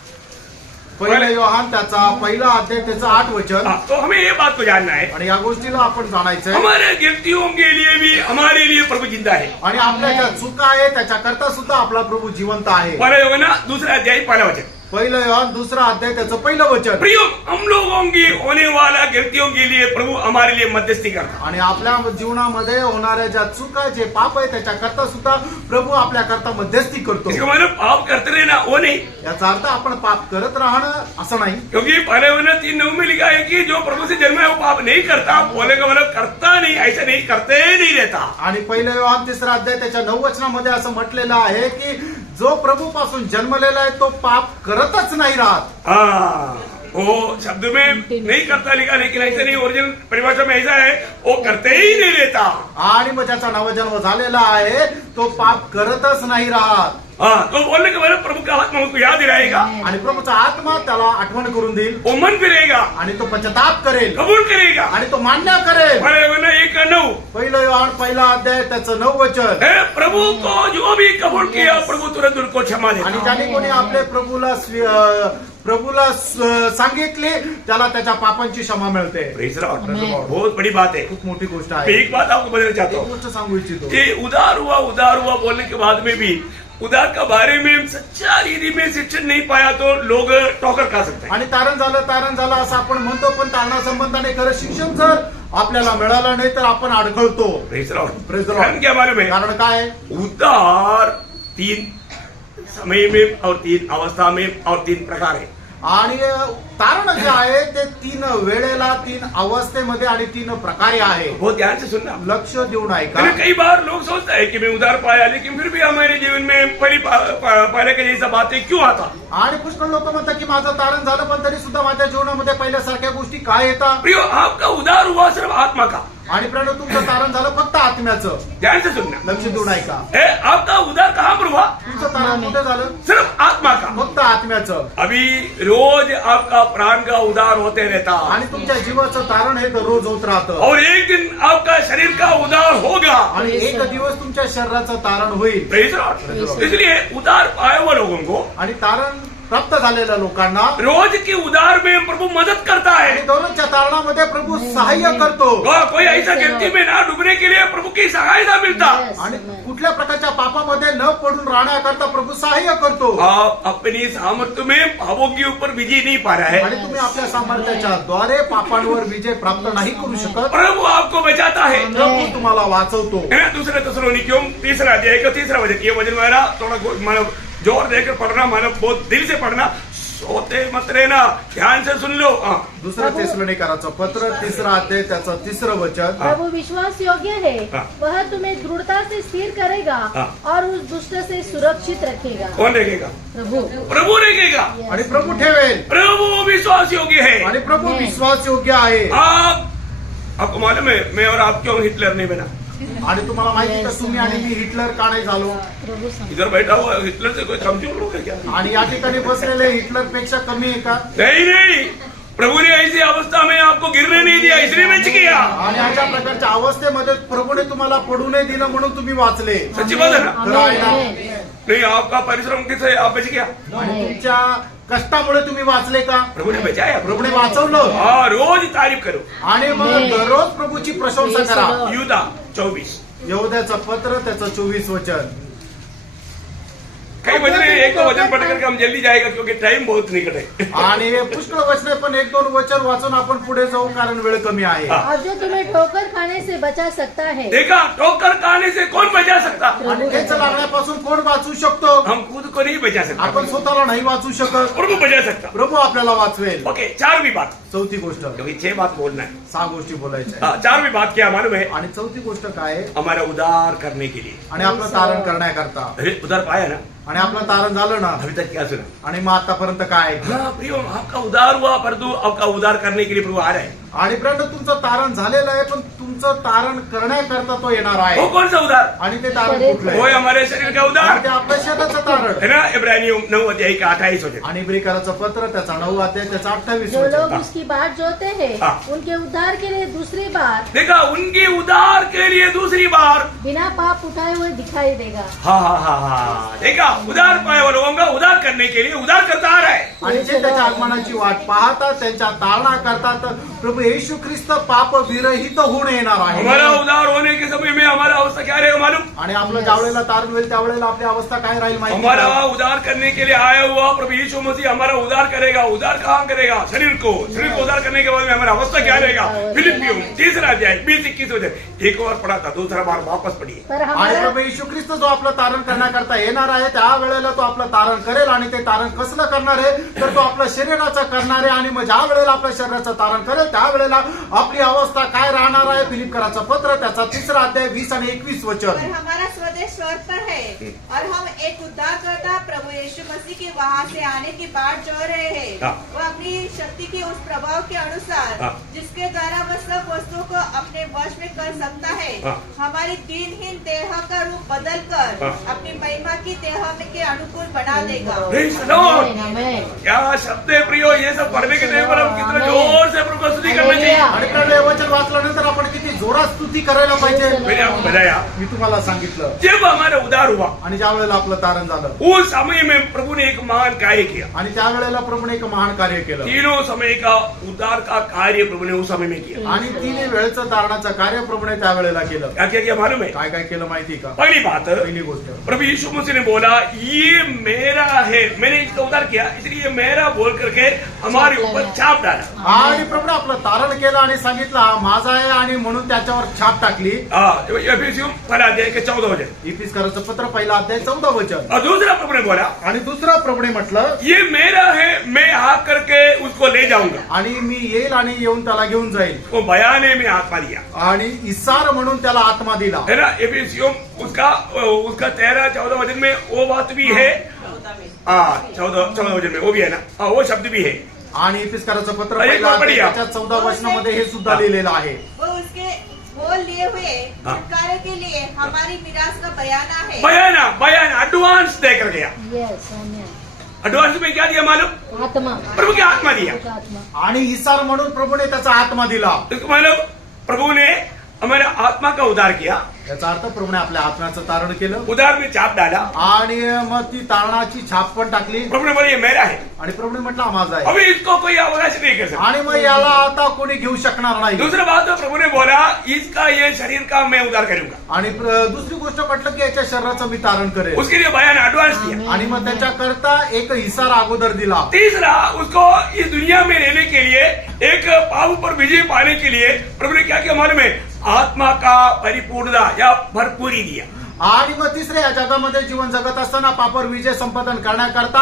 पहिला योहान त्याचा पहिला अध्याय त्याचा 8 वचन। तो हमें ये बात को जानना है, आणि या गोष्टीला आपण जाणायचंय हमारे गिल्तियों के लिए भी हमारे लिए प्रभु जिंदा है। आणि आपल्या ज्या चुका आहे त्याच्याकरता सुद्धा आपला प्रभू जिवंत आहे। पहले दूसरा अध्याय पहला वचन, पहिलं योहान दुसरा अध्याय त्याचं पहिलं वचन। प्रियो, हम लोगों की होने वाला गिल्तियों के लिए प्रभु हमारे लिए मध्यस्थी करता। आणि आपल्या जीवनामध्ये होणाऱ्या ज्या चुका जे पाप आहे त्याच्याकरता सुद्धा प्रभू आपल्या करता मध्यस्थी करतो। इसका मतलब पाप करते रहना वो नहीं, याचा अर्थ आपण पाप करत राहणं असं नाही, क्योंकि पहले 3:9 में लिखा है कि जो प्रभु से जन्मा है वो पाप नहीं करता। बोले का मतलब करता नहीं, ऐसा नहीं, करते नहीं रहता। आणि पहिलं योहान तिसरा अध्याय त्याच्या 9 वचनामध्ये असं म्हटलेलं आहे की जो प्रभू पासून जन्मलेला आहे तो पाप करतच नाही राहत। वो शब्द में नहीं करता लिखा, लेकिन ऐसा नहीं, ओरिजिनल परिभाषा में ऐसा है वो करते ही नहीं रहता। आणि मग ज्याचा नवजन्म झालेला आहे तो पाप करतच नाही राहत। तो बोलने के बाद प्रभु का आत्मा उसको याद दिलाएगा, आणि प्रभूचा आत्मा त्याला आठवण करून देईल, वो मन फिरेगा, आणि तो पश्चाताप करेल, कबूल करेगा, आणि तो मान्य करेल। 1:9 पहिलं योहान पहिला अध्याय त्याचं 9 वचन। प्रभु को जो भी कबूल किया प्रभु तुरंत उनको क्षमा आणि देता। ज्याने कोणी आपले प्रभूला सांगितले त्याला त्याच्या पापांची क्षमा मिळते। Praise the Lord. बहुत बड़ी बात है। खूप मोठी गोष्ट मैं आहे। एक बात आपको बताना चाहता एक हूँ गोष्ट सांगू इच्छितो कि उदार हुआ बोलने के बाद में भी उदार का बारे में सच्चा रीति में शिक्षण नहीं पाया तो लोग टोकर खा सकते हैं। आणि तारण झालं असं आपण म्हणतो, पण तारणा संबंधाने खरं शिक्षण जर आपल्याला मिळालं नाही तर आपण अडखळतो। Praise the Lord. Praise the Lord. कारण क्या मालूम है, कारण काय, उदार 3 समय में और 3 अवस्था में और 3 प्रकार है। आणि तारण जे आहे ते 3 वेळेला 3 अवस्थेमध्ये आणि 3 प्रकारे आहे। बहुत ध्यान से सुनना। लक्ष देऊन ऐका। कई बार लोग सोचते हैं कि मैं उदार पाया, लेकिन फिर भी हमारे जीवन में पहले के जैसा बातें क्यों आता। आणि पुष्कळ लोक म्हणतात की माझं तारण झालं पण तरी सुद्धा माझ्या जीवनामध्ये पहिल्यासारख्या गोष्टी काय येतात। प्रियो, आपका उदार हुआ सिर्फ आत्मा का, आणि प्रणव तुमचं तारण झालं फक्त आत्म्याचं। ध्यान से सुनना। लक्ष देऊन ऐका। आपका उदार कहाँ पर हुआ? तुमचं तारण कुठे झालं? सिर्फ आत्मा का, फक्त आत्म्याचं। अभी रोज आपका प्राण का उदार होते रहता, आणि तुमच्या जीवाचं तारण हे रोज होत राहतं, और एक दिन आपका शरीर का उदार होगा, आणि एक दिवस तुमच्या शरीराचं तारण होईल। Praise the Lord. इसलिए उदार पाए हुए लोगों को, आणि तारण प्राप्त झालेल्या लोकांना रोज की उदार में प्रभु मदद करता है। आणि दररोजच्या तारणामध्ये प्रभू सहाय्य करतो। कोई ऐसा गिनती में ना डूबने के लिए प्रभु की सहायता मिलता। आणि कुठल्या प्रकारच्या पापामध्ये न पडून राहण्याकरता प्रभू सहाय्य करतो। आप अपनी सामर्थ्य में पापों के ऊपर विजय नहीं पा रहा है, आणि तुम्ही आपल्या सामर्थ्याच्या द्वारे पापांवर विजय प्राप्त नाही करू शकत। प्रभु आपको बचाता है। प्रभू तुम्हाला वाचवतो। दूसरे तेसलोनिकियों 3 अध्याय का 3 वचन, ये वचन मेरा थोड़ा जोर देकर पढ़ना, मानो बहुत दिल से पढ़ना, सोते मत रहना, ध्यान से सुन लो। दुसरं तेसलोनिकराचं पत्र 3 अध्याय त्याचं 3 वचन। प्रभु विश्वास योग्य है, हाँ। वह तुम्हें दृढ़ता से स्थिर करेगा हाँ। और उस दुष्ट से सुरक्षित रखेगा। कौन रखेगा? प्रभु रखेगा। आणि प्रभू ठेवेल। प्रभु विश्वास योग्य है। आणि प्रभू विश्वास योग्य आहे। आपको मालूम है मैं और आप क्यों हिटलर नहीं बना? आणि तुम्हाला माहिती का तुम्ही आणि मी हिटलर का नाही झालो? प्रभु सांग- इधर बैठा हुआ हिटलर से कोई कमजोर लोग है क्या? आणि या ठिकाणी बसलेले हिटलर पेक्षा कमी आहे का? नहीं, प्रभु ने ऐसी अवस्था में आपको गिरने नहीं दिया, इसलिए बच गया। आणि अशा प्रकारच्या अवस्थेमध्ये प्रभूने तुम्हाला पडू नाही दिलं म्हणून तुम्ही वाचले। सच्ची बात है ना? खरं आहे ना? नहीं, आपका परिश्रम किससे आप बच गया? आणि तुमच्या कष्टामुळे तुम्ही वाचले का? प्रभु ने बचाया। प्रभूने वाचवलं। हाँ, रोज तारीफ करो। आणि मग दररोज प्रभूची प्रशंसा करा। युदा 24 यहूद्याचं पत्र त्याचं 24 वचन। कई वचन है, एक दो वचन पढ़ करके हम जल्दी जाएगा क्योंकि टाइम बहुत निकट है। आणि हे पुष्कळ वचने पण 1-2 वचन वाचून आपण पुढे जाऊ कारण वेळ कमी आहे। और जो तुम्हें ठोकर खाने से बचा सकता है। देखा, ठोकर खाने से कौन बचा सकता? आणि ठेच लागण्यापासून कोण वाचू शकतो? हम खुद को नहीं बचा सकता, आपण स्वतःला नाही वाचू शकत। प्रभु बचा सकता। प्रभू आपल्याला वाचवेल। ओके, 4वीं बात, चौथी गोष्ट, क्योंकि 6 बात बोलना है। 6 गोष्टी बोलायच्या। 4वीं बात क्या मालूम है? आणि चौथी गोष्ट काय आहे? हमारा उदार करने के लिए। आणि आपलं तारण करण्याकरता। अरे उदार पाया ना, आणि आपलं तारण झालं ना, अभी तक क्या सुना? आणि मग आतापर्यंत काय? हाँ प्रियो, आपका उदार हुआ, परंतु आपका उदार करने के लिए प्रभु आ रहा है। आणि फ्रेंड तुमचं तारण झालेलं आहे, पण तुमचं तारण करण्याकरता तो येणार आहे. वो कौन सा उधार? आणि ते तारण कुठलं वो आहे? हमारे शरीर का आणि उधार ते आपल्या शरीराचं तारण है ना. इब्रानियों 9:28 वचन. आणि इब्रिकराचं पत्र त्याचा 9 अध्याय त्याचा 28 जो लोग वचन. उसकी बाट जोते हैं हाँ। उनके उद्धार के लिए दूसरी बार देखा, उनके उधार के लिए दूसरी बार. बिना पाप उठाए हुए दिखाई देगा. हा देखा, उधार पाए वालों का उधार करने के लिए उधार करता आ रहा है. आणि जे त्याच्या आगमनाची वाट पाहतात त्यांच्या तारणा करतात प्रभू येशू ख्रिस्त पाप विरहित होऊन येणार हमारा आहे. उधार होने के समय में हमारा अवस्था क्या रहेगा मालूम? आणि आपलं ज्यावेळेला तारण होईल त्यावेळेला आपली अवस्था काय राहील माहिती हमारा का? उधार करने के लिए आया हुआ प्रभु यीशु मसीह हमारा उधार करेगा. उधार कहाँ करेगा? शरीर को उधार करने के बाद में हमारा अवस्था क्या रहेगा? फिलिपियों 3 अध्याय 20-21 वचन. एक और पढ़ा था, दूसरा बार वापस पढ़िए. पर आणि हमारा प्रभू येशू ख्रिस्त जो आपलं तारण करण्याकरता येणार आहे त्यावेळेला तो आपलं तारण करेल. आणि ते तारण कसलं करणार आहे तर तो आपल्या शरीराचं करणार आहे. आणि मग ज्या वेळेला आपल्या शरीराचं तारण करेल त्यावेळेला आपली अवस्था काय राहणार आहे? फिलिपकराचं पत्र त्याचा 3 अध्याय 20 आणि 21 पर वचन. हमारा स्वदेश स्वर्ग पर है और हम एक उद्धारकर्ता प्रभु यीशु मसीह के वहाँ से आने की बाट जो रहे हैं. हाँ। वो अपनी शक्ति के उस प्रभाव के अनुसार हाँ। जिसके द्वारा वह सब वस्तुओं को अपने वश में कर सकता है, हाँ। हमारी दीनहीन देह का रूप बदल कर हाँ। अपनी महिमा की देह में के अनुकूल बना देगा. Praise the Lord. आमेन. क्या शब्द है प्रियो, ये सब पढ़ने के टाइम पर हम कितने जोर से प्रभु का स्तुति करना चाहिए. आणि प्रभू हे वचन वाचल्यानंतर आपण किती जोरात स्तुती करायला पाहिजे. मैंने आपको बताया, मी तुम्हाला सांगितलं जब हमारा उधार हुआ आणि ज्या वेळेला आपलं तारण झालं उस समय में प्रभु ने एक महान कार्य किया. आणि त्यावेळेला प्रभूने एक महान कार्य केलं. तीनों समय का उद्धार का कार्य प्रभु ने उस समय में किया. आणि तिन्ही वेळेचं तारणाचं कार्य प्रभूने त्यावेळेला केलं. क्या क्या किया मालूम है? काय काय केलं माहिती का? पहली बात, पहिली गोष्ट प्रभु यीशु मसीह ने बोला ये मेरा है, मैंने इसका उद्धार किया इसलिए मेरा बोल करके हमारे ऊपर छाप डाला. आणि प्रभूने आपलं तारण केलं आणि सांगितलं हा माझा आहे आणि म्हणून त्याच्यावर छाप टाकली. एफिसियों पहला अध्याय के 14 वचन. इफिसकाराचं पत्र पहिला अध्याय 14 वचन. और दूसरा प्रभु ने बोला आणि दुसरा प्रभूने म्हटलं ये मेरा है, मैं आ करके उसको ले जाऊंगा. आणि मी येईल आणि येऊन त्याला घेऊन जाईल. वो बयाने में आत्मा दिया आणि इसार म्हणून त्याला आत्मा दिला. है ना. एफिसियों उसका 13-14 वचन में वो बात भी है. 14 वचन में वो भी है ना. वो शब्द भी है. आणि इफिसकाराचं पत्र एक पहिला और अध्याय बढ़िया. त्याच्या 14 वचनामध्ये हे सुद्धा लिहिलेलं आहे. वो उसके बोल लिए हुए हाँ। छुटकारे के लिए हमारी मिरास का बयाना है. बयान एडवांस देकर गया. Yes amen. एडवांस में क्या दिया मालूम? आत्मा. प्रभु की आत्मा दिया. आत्मा. आणि इसार म्हणून प्रभूने त्याचा आत्मा दिला. इसको मालूम, प्रभु ने हमारे आत्मा का उद्धार किया. याचा अर्थ प्रभूने आपल्या आत्म्याचं तारण केलं उधार में छाप डाला. आणि मग ती तारणाची छाप पण टाकली. प्रभु ने बोला ये मेरा है. आणि प्रभूने म्हटलं हा माझा आहे. अभी इसको कोई अवकाश नहीं कर सकता. आणि मग याला आता कोणी घेऊ शकणार नाही. दूसरा बात तो प्रभु ने बोला इसका ये शरीर का मैं उद्धार करूंगा. आणि दुसरी गोष्ट म्हटलं की याच्या शरीराचं मी तारण करेल. उसके लिए बयान एडवांस दिया. आणि मग त्याच्याकरता एक हिसार अगोदर दिला. तीसरा, उसको इस दुनिया में रहने के लिए एक पाप पर विजय पाने के लिए प्रभु ने क्या किया मालूम है? आत्मा का परिपूर्णता या भरपूरी दिया. आणि मग तिसरे या जगामध्ये जीवन जगत असताना पापावर विजय संपादन करण्याकरता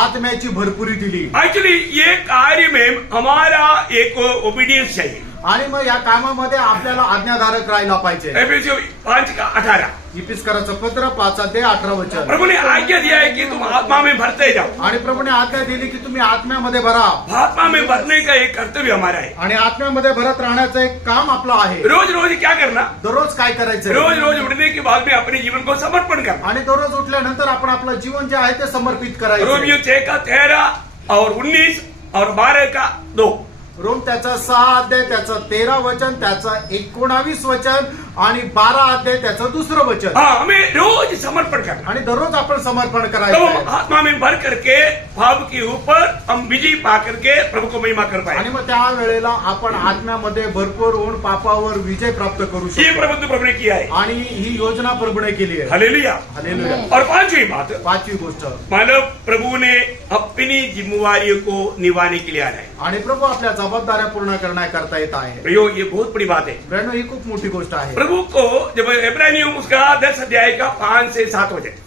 आत्म्याची भरपुरी दिली. एक्चुअली ये कार्य में हमारा एक ओबीडियंस चाहिए. आणि मग या कामामध्ये आपल्याला आज्ञाधारक राहायला पाहिजे. एफिसियों 5:18. इफिसकाराचं पत्र 5 अध्याय 18 वचन. प्रभु ने आज्ञा दिया है कि तुम आत्मा में भरते जाओ. आणि प्रभूने आज्ञा दिली की तुम्ही आत्म्यामध्ये भरा. आत्मा में भरने का एक कर्तव्य हमारा है. आणि आत्म्यामध्ये भरत राहण्याचं एक काम आपलं आहे. रोज रोज क्या करना? दररोज काय करायचं? रोज रोज उठने के बाद में अपने जीवन को समर्पण करना. आणि दररोज उठल्यानंतर आपण आपलं जीवन जे आहे ते समर्पित करायचं. रोमियो 6:13 और 19 और 12:2. रोम त्याचा 6 अध्याय त्याचं 13 वचन त्याचं 19 वचन आणि 12 अध्याय त्याचं 2 वचन. हाँ, हमें रोज समर्पण करना. आणि दररोज आपण समर्पण तो करायचं. आत्मा में भर करके पाप के ऊपर हम विजय पा करके प्रभु को महिमा कर पाए. आणि मग त्या वेळेला आपण आत्म्यामध्ये भरपूर होऊन पापावर विजय प्राप्त करू ये शकतो. प्रबंध प्रभु ने किया है. आणि ही योजना प्रभूने केली आहे. हालेलुया. हालेलुया. और पांचवी बात, पाचवी गोष्ट, मानव प्रभु ने अपनी जिम्मेवारियों को निभाने के लिए आना है. आणि प्रभू आपल्या जबाबदाऱ्या पूर्ण करण्याकरता येत आहे. प्रियो, ये बहुत बड़ी बात है. ब्रॅनो ही खूप मोठी गोष्ट आहे. प्रभु को जब इब्रानियों उसका 10 अध्याय का 5 से 7 वचन.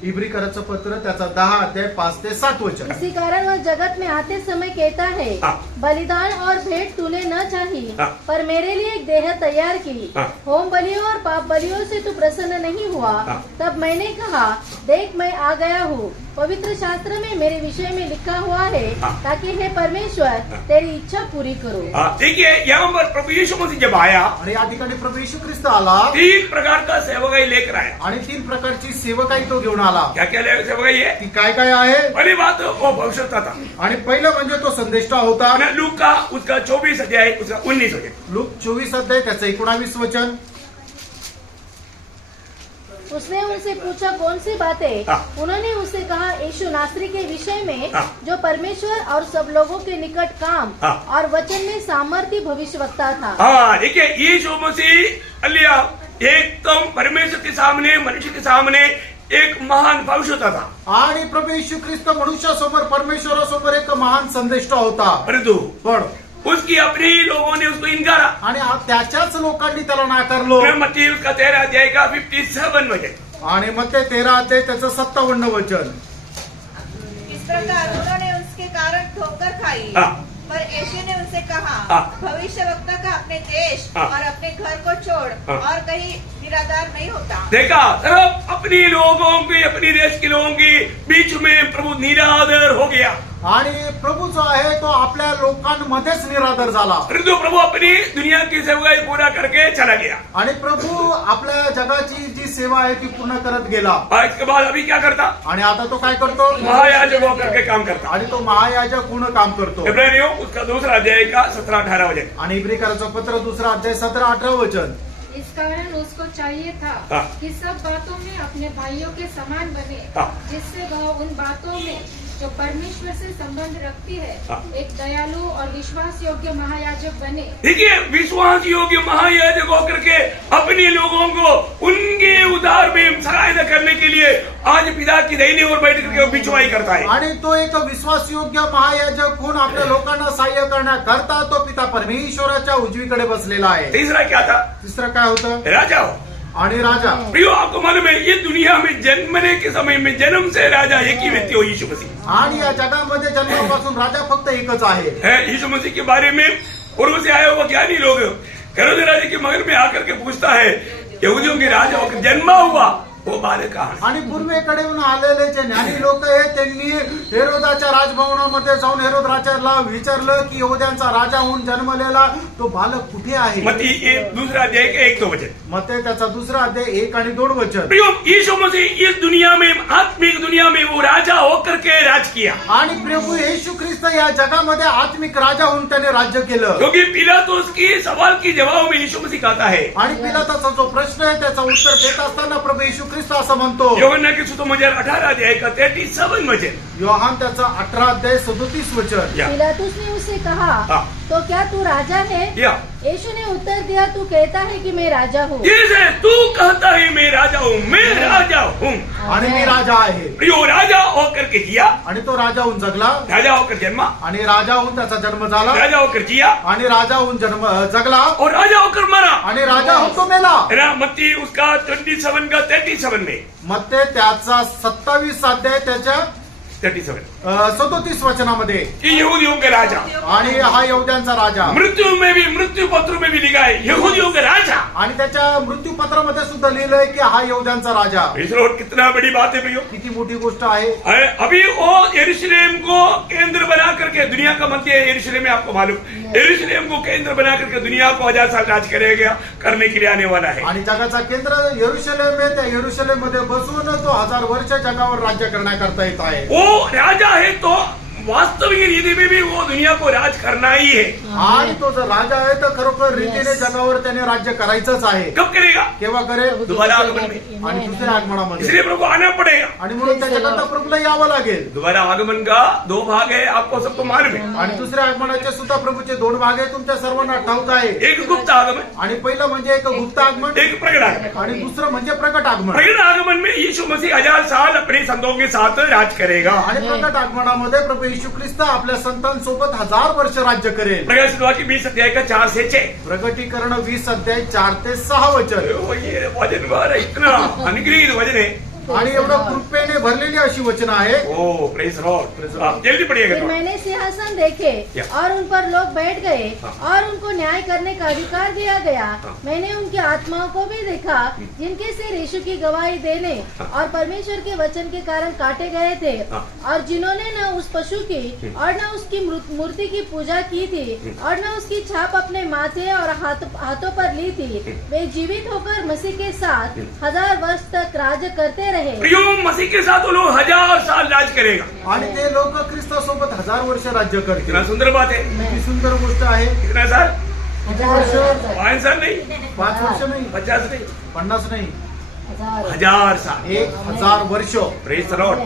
इब्रिकराचं पत्र त्याचा 10 अध्याय 5 ते 7 वचन. इसी कारण वह जगत में आते समय कहता है हाँ। बलिदान और भेंट तूने न चाहिए हाँ। पर मेरे लिए एक देह तैयार की. हाँ। होम बलियों और पाप बलियों से तू प्रसन्न नहीं हुआ. हाँ। तब मैंने कहा देख मैं आ गया हूँ पवित्र शास्त्र में मेरे विषय में लिखा हुआ है हाँ। ताकि हे परमेश्वर तेरी इच्छा पूरी करो। देखिए यहाँ पर प्रभु यीशु मसीह जब आया आणि या ठिकाणी प्रभू येशू ख्रिस्त आला 3 प्रकार का सेवकाई लेकर आया। आणि 3 प्रकारची सेवकाई तो घेऊन आला। क्या क्या सेवकाई है? ती काय काय आहे? पहली बात वो भविष्यवक्ता था। आणि पहिलं म्हणजे तो संदेष्टा होता। और लूक का उसका 24 अध्याय उसका 19 अध्याय। लूक 24 अध्याय त्याचं 19 वचन। उसने उनसे पूछा कौन सी बातें? हाँ। उन्होंने उससे कहा यीशु नासरी के विषय में हाँ। जो परमेश्वर और सब लोगों के निकट काम हाँ। और वचन में सामर्थ्य भविष्यवक्ता था। हाँ देखिए यीशु मसीह अलिया एकदम परमेश्वर के सामने मनुष्य के सामने एक महान भविष्यवक्ता था। आणि प्रभू येशू ख्रिस्त मनुष्यासमोर परमेश्वरासमोर एक महान संदेष्टा होता। परंतु पण उसकी अपने लोगों ने उसको इनकारा। आणि त्याच्याच लोकांनी त्याला नाकारलो। मत्ती उसका 13 अध्याय का 57 वचन। आणि मग ते 13 अध्याय त्याचं 57 वचन। इस प्रकार उन्होंने उसके कारण ठोकर खाई। हाँ। पर यीशु ने उनसे कहा हाँ। भविष्यवक्ता का अपने देश हाँ। और अपने घर को छोड़ हाँ। और कहीं निराधार नहीं होता। देखा सब अपनी लोगों की अपनी देश के लोगों के बीच में प्रभु निरादर हो गया। आणि प्रभू जो आहे तो आपल्या लोकांमध्येच निरादर झाला। परंतु प्रभु अपनी दुनिया की सेवकाई पूरा करके चला गया। आणि प्रभू आपल्या जगाची जी सेवा आहे ती पूर्ण करत गेला। और इसके बाद अभी क्या करता? आणि आता तो काय करतो? महायाजक होकर के काम करता। आणि तो महायाजक पूर्ण काम करतो। इब्रानियों उसका 2 अध्याय का 17-18 वचन। आणि इब्रिकराचं पत्र 2 अध्याय 17-18 वचन। इस कारण उसको चाहिए था हाँ। कि सब बातों में अपने भाइयों के समान बने, हाँ। जिससे वह उन बातों में जो परमेश्वर से संबंध रखती है हाँ। एक दयालु और विश्वास योग्य महायाजक बने। देखिए विश्वास योग्य महायाजक होकर के अपने लोगों को उनके उद्धार में सहायता करने के लिए आज पिता की दाहिनी ओर बैठ करके वो बिचवाई करता है। आणि तो एक विश्वास योग्य महायाजक होऊन आपल्या लोकांना सहाय्य करण्याकरता तो पिता परमेश्वराच्या उजवीकडे बसलेला आहे। तीसरा क्या था? तिसरं काय होतं? राजा हो। आणि राजा। प्रियो आपको मालूम है ये दुनिया में जन्मने के समय में जन्म से राजा एक ही व्यक्ति हो यीशु मसीह। आणि या जगामध्ये जन्मापासून राजा फक्त एकच आहे। है यीशु मसीह के बारे में पूर्व से आया हुआ ज्ञानी लोग हेरोद राजा के मगल में आकर के पूछता है यहूदियों के राजा होकर जन्मा हुआ वो बालक कहाँ है? आणि पूर्वेकडे आलेले जे ज्ञानी लोक आहेत त्यांनी हेरोदाच्या राजभवनामध्ये जाऊन हेरोद राजाला विचारलं की यहूद्यांचा राजा होऊन जन्मलेला तो बालक कुठे आहे? मत्ती 2 अध्याय के 1-2 वचन। मग ते त्याचा 2 अध्याय 1 आणि 2 वचन। प्रियो यीशु मसीह इस दुनिया में आत्मिक दुनिया में वो राजा होकर के राज किया। आणि प्रभू येशू ख्रिस्त या जगामध्ये आत्मिक राजा होऊन त्याने राज्य केलं। क्योंकि पिलातुस की सवाल की जवाब में यीशु मसीह कहता है आणि पिलाताचा जो प्रश्न आहे त्याचा उत्तर देत असताना प्रभू येशू ख्रिस्त असं म्हणतो। यूहन्ना के सुसमाचार 18 अध्याय का 37 वचन। योहान त्याचा 18 अध्याय 37 वचन। या। पिलातुस ने उससे कहा हाँ। तो क्या तू राजा है? या। यीशु ने उत्तर दिया तू कहता है कि मैं राजा हूँ। जैसे तू कहता है मैं राजा हूँ मैं राजा हूँ। आणि मी राजा आहे। प्रियो राजा होकर के जिया आणि तो राजा होऊन जगला राजा होकर जन्मा आणि राजा होऊन त्याचा जन्म झाला राजा होकर जिया आणि राजा होऊन जगला और राजा होकर मरा। आणि राजा होऊन तो मेला। है ना मत्ती उसका 27 का 37 में मग ते त्याचा 27 अध्याय त्याच्या 37 37 वचनामध्ये कि यहूदियों के राजा आणि हा यहूद्यांचा राजा। मृत्यु में भी मृत्यू पत्र में भी लिखा है यहूदियों का राजा। आणि त्याच्या मृत्यूपत्रामध्ये सुद्धा लिहिलंय की हा यहूद्यांचा राजा। इसरो कितना बड़ी बात है भैया। किती मोठी गोष्ट आहे। अभी वो यरूशलेम को केंद्र बना करके दुनिया का मध्य है यरूशलेम में आपको मालूम यरूशलेम को केंद्र बना करके दुनिया को 1000 साल राज करेगा करने के लिए आने वाला है। आणि जगाचा केंद्र यरूशलेम आहे। त्या यरूशलेम मध्ये बसून तो 1000 वर्ष जगावर राज्य करण्याकरता येत आहे। वो राजा है तो वास्तविक रीति में भी वो दुनिया को राज करना ही है। आणि तो जर राजा आहे तर खरोखर रीतीने जगावर त्याने राज्य करायचंच आहे। कब करेगा? केव्हा करेल? दोबारा आगमन में। आणि दुसऱ्या आगमनामध्ये। इसलिए प्रभु आना पड़ेगा आणि म्हणून त्याच्याकरता प्रभूला यावं लागेल। दोबारा आगमन का 2 भाग है आपको सबको मालूम है। आणि दुसऱ्या आगमनाचे सुद्धा प्रभूचे 2 भाग आहे तुमच्या सर्वांना ठाऊक आहे। एक गुप्त आगमन आणि पहिलं म्हणजे एक गुप्त आगमन एक प्रकट आगमन। आणि दुसरं म्हणजे प्रकट आगमन। प्रकट आगमन में यीशु मसीह 1000 साल अपने संतों के साथ राज करेगा। आणि प्रकट आगमनामध्ये प्रभू येशू ख्रिस्त आपल्या संतांसोबत 1000 वर्ष राज्य करेल। प्रकाशित वाक्य 20 अध्याय का 4 से 6। प्रकटीकरण 20 अध्याय 4 ते 6 वचन। ये वचन वाला इतना अनुग्रहित वचन है। आणि एवढं कृपेने भरलेली अशी वचन आहे. ओ प्रेज लॉर्ड, जल्दी पढ़िएगा फिर थोड़ा। मैंने सिंहासन देखे Yeah. और उन पर लोग बैठ गए हाँ. और उनको न्याय करने का अधिकार दिया गया. हाँ. मैंने उनकी आत्माओं को भी देखा जिनके सिर यीशु की गवाही देने हाँ. और परमेश्वर के वचन के कारण काटे गए थे हाँ. और जिन्होंने न उस पशु की और न उसकी मूर्ति की पूजा की थी और न उसकी छाप अपने माथे और हाथों पर ली थी. वे जीवित होकर मसीह के साथ 1000 वर्ष तक राज्य करते रहे. प्रियो, मसीह के साथ वो लोग 1000 साल राज करेगा. आणि ते लोक ख्रिस्तासोबत 1000 वर्ष राज्य करतील. कितना सुंदर बात है. किती सुंदर गोष्ट आहे. कितना साल? 5 5 साल नहीं, वर्ष नाही, 50 नहीं, 50 नाही, 1000 साल. 1000 वर्ष. Praise Lord.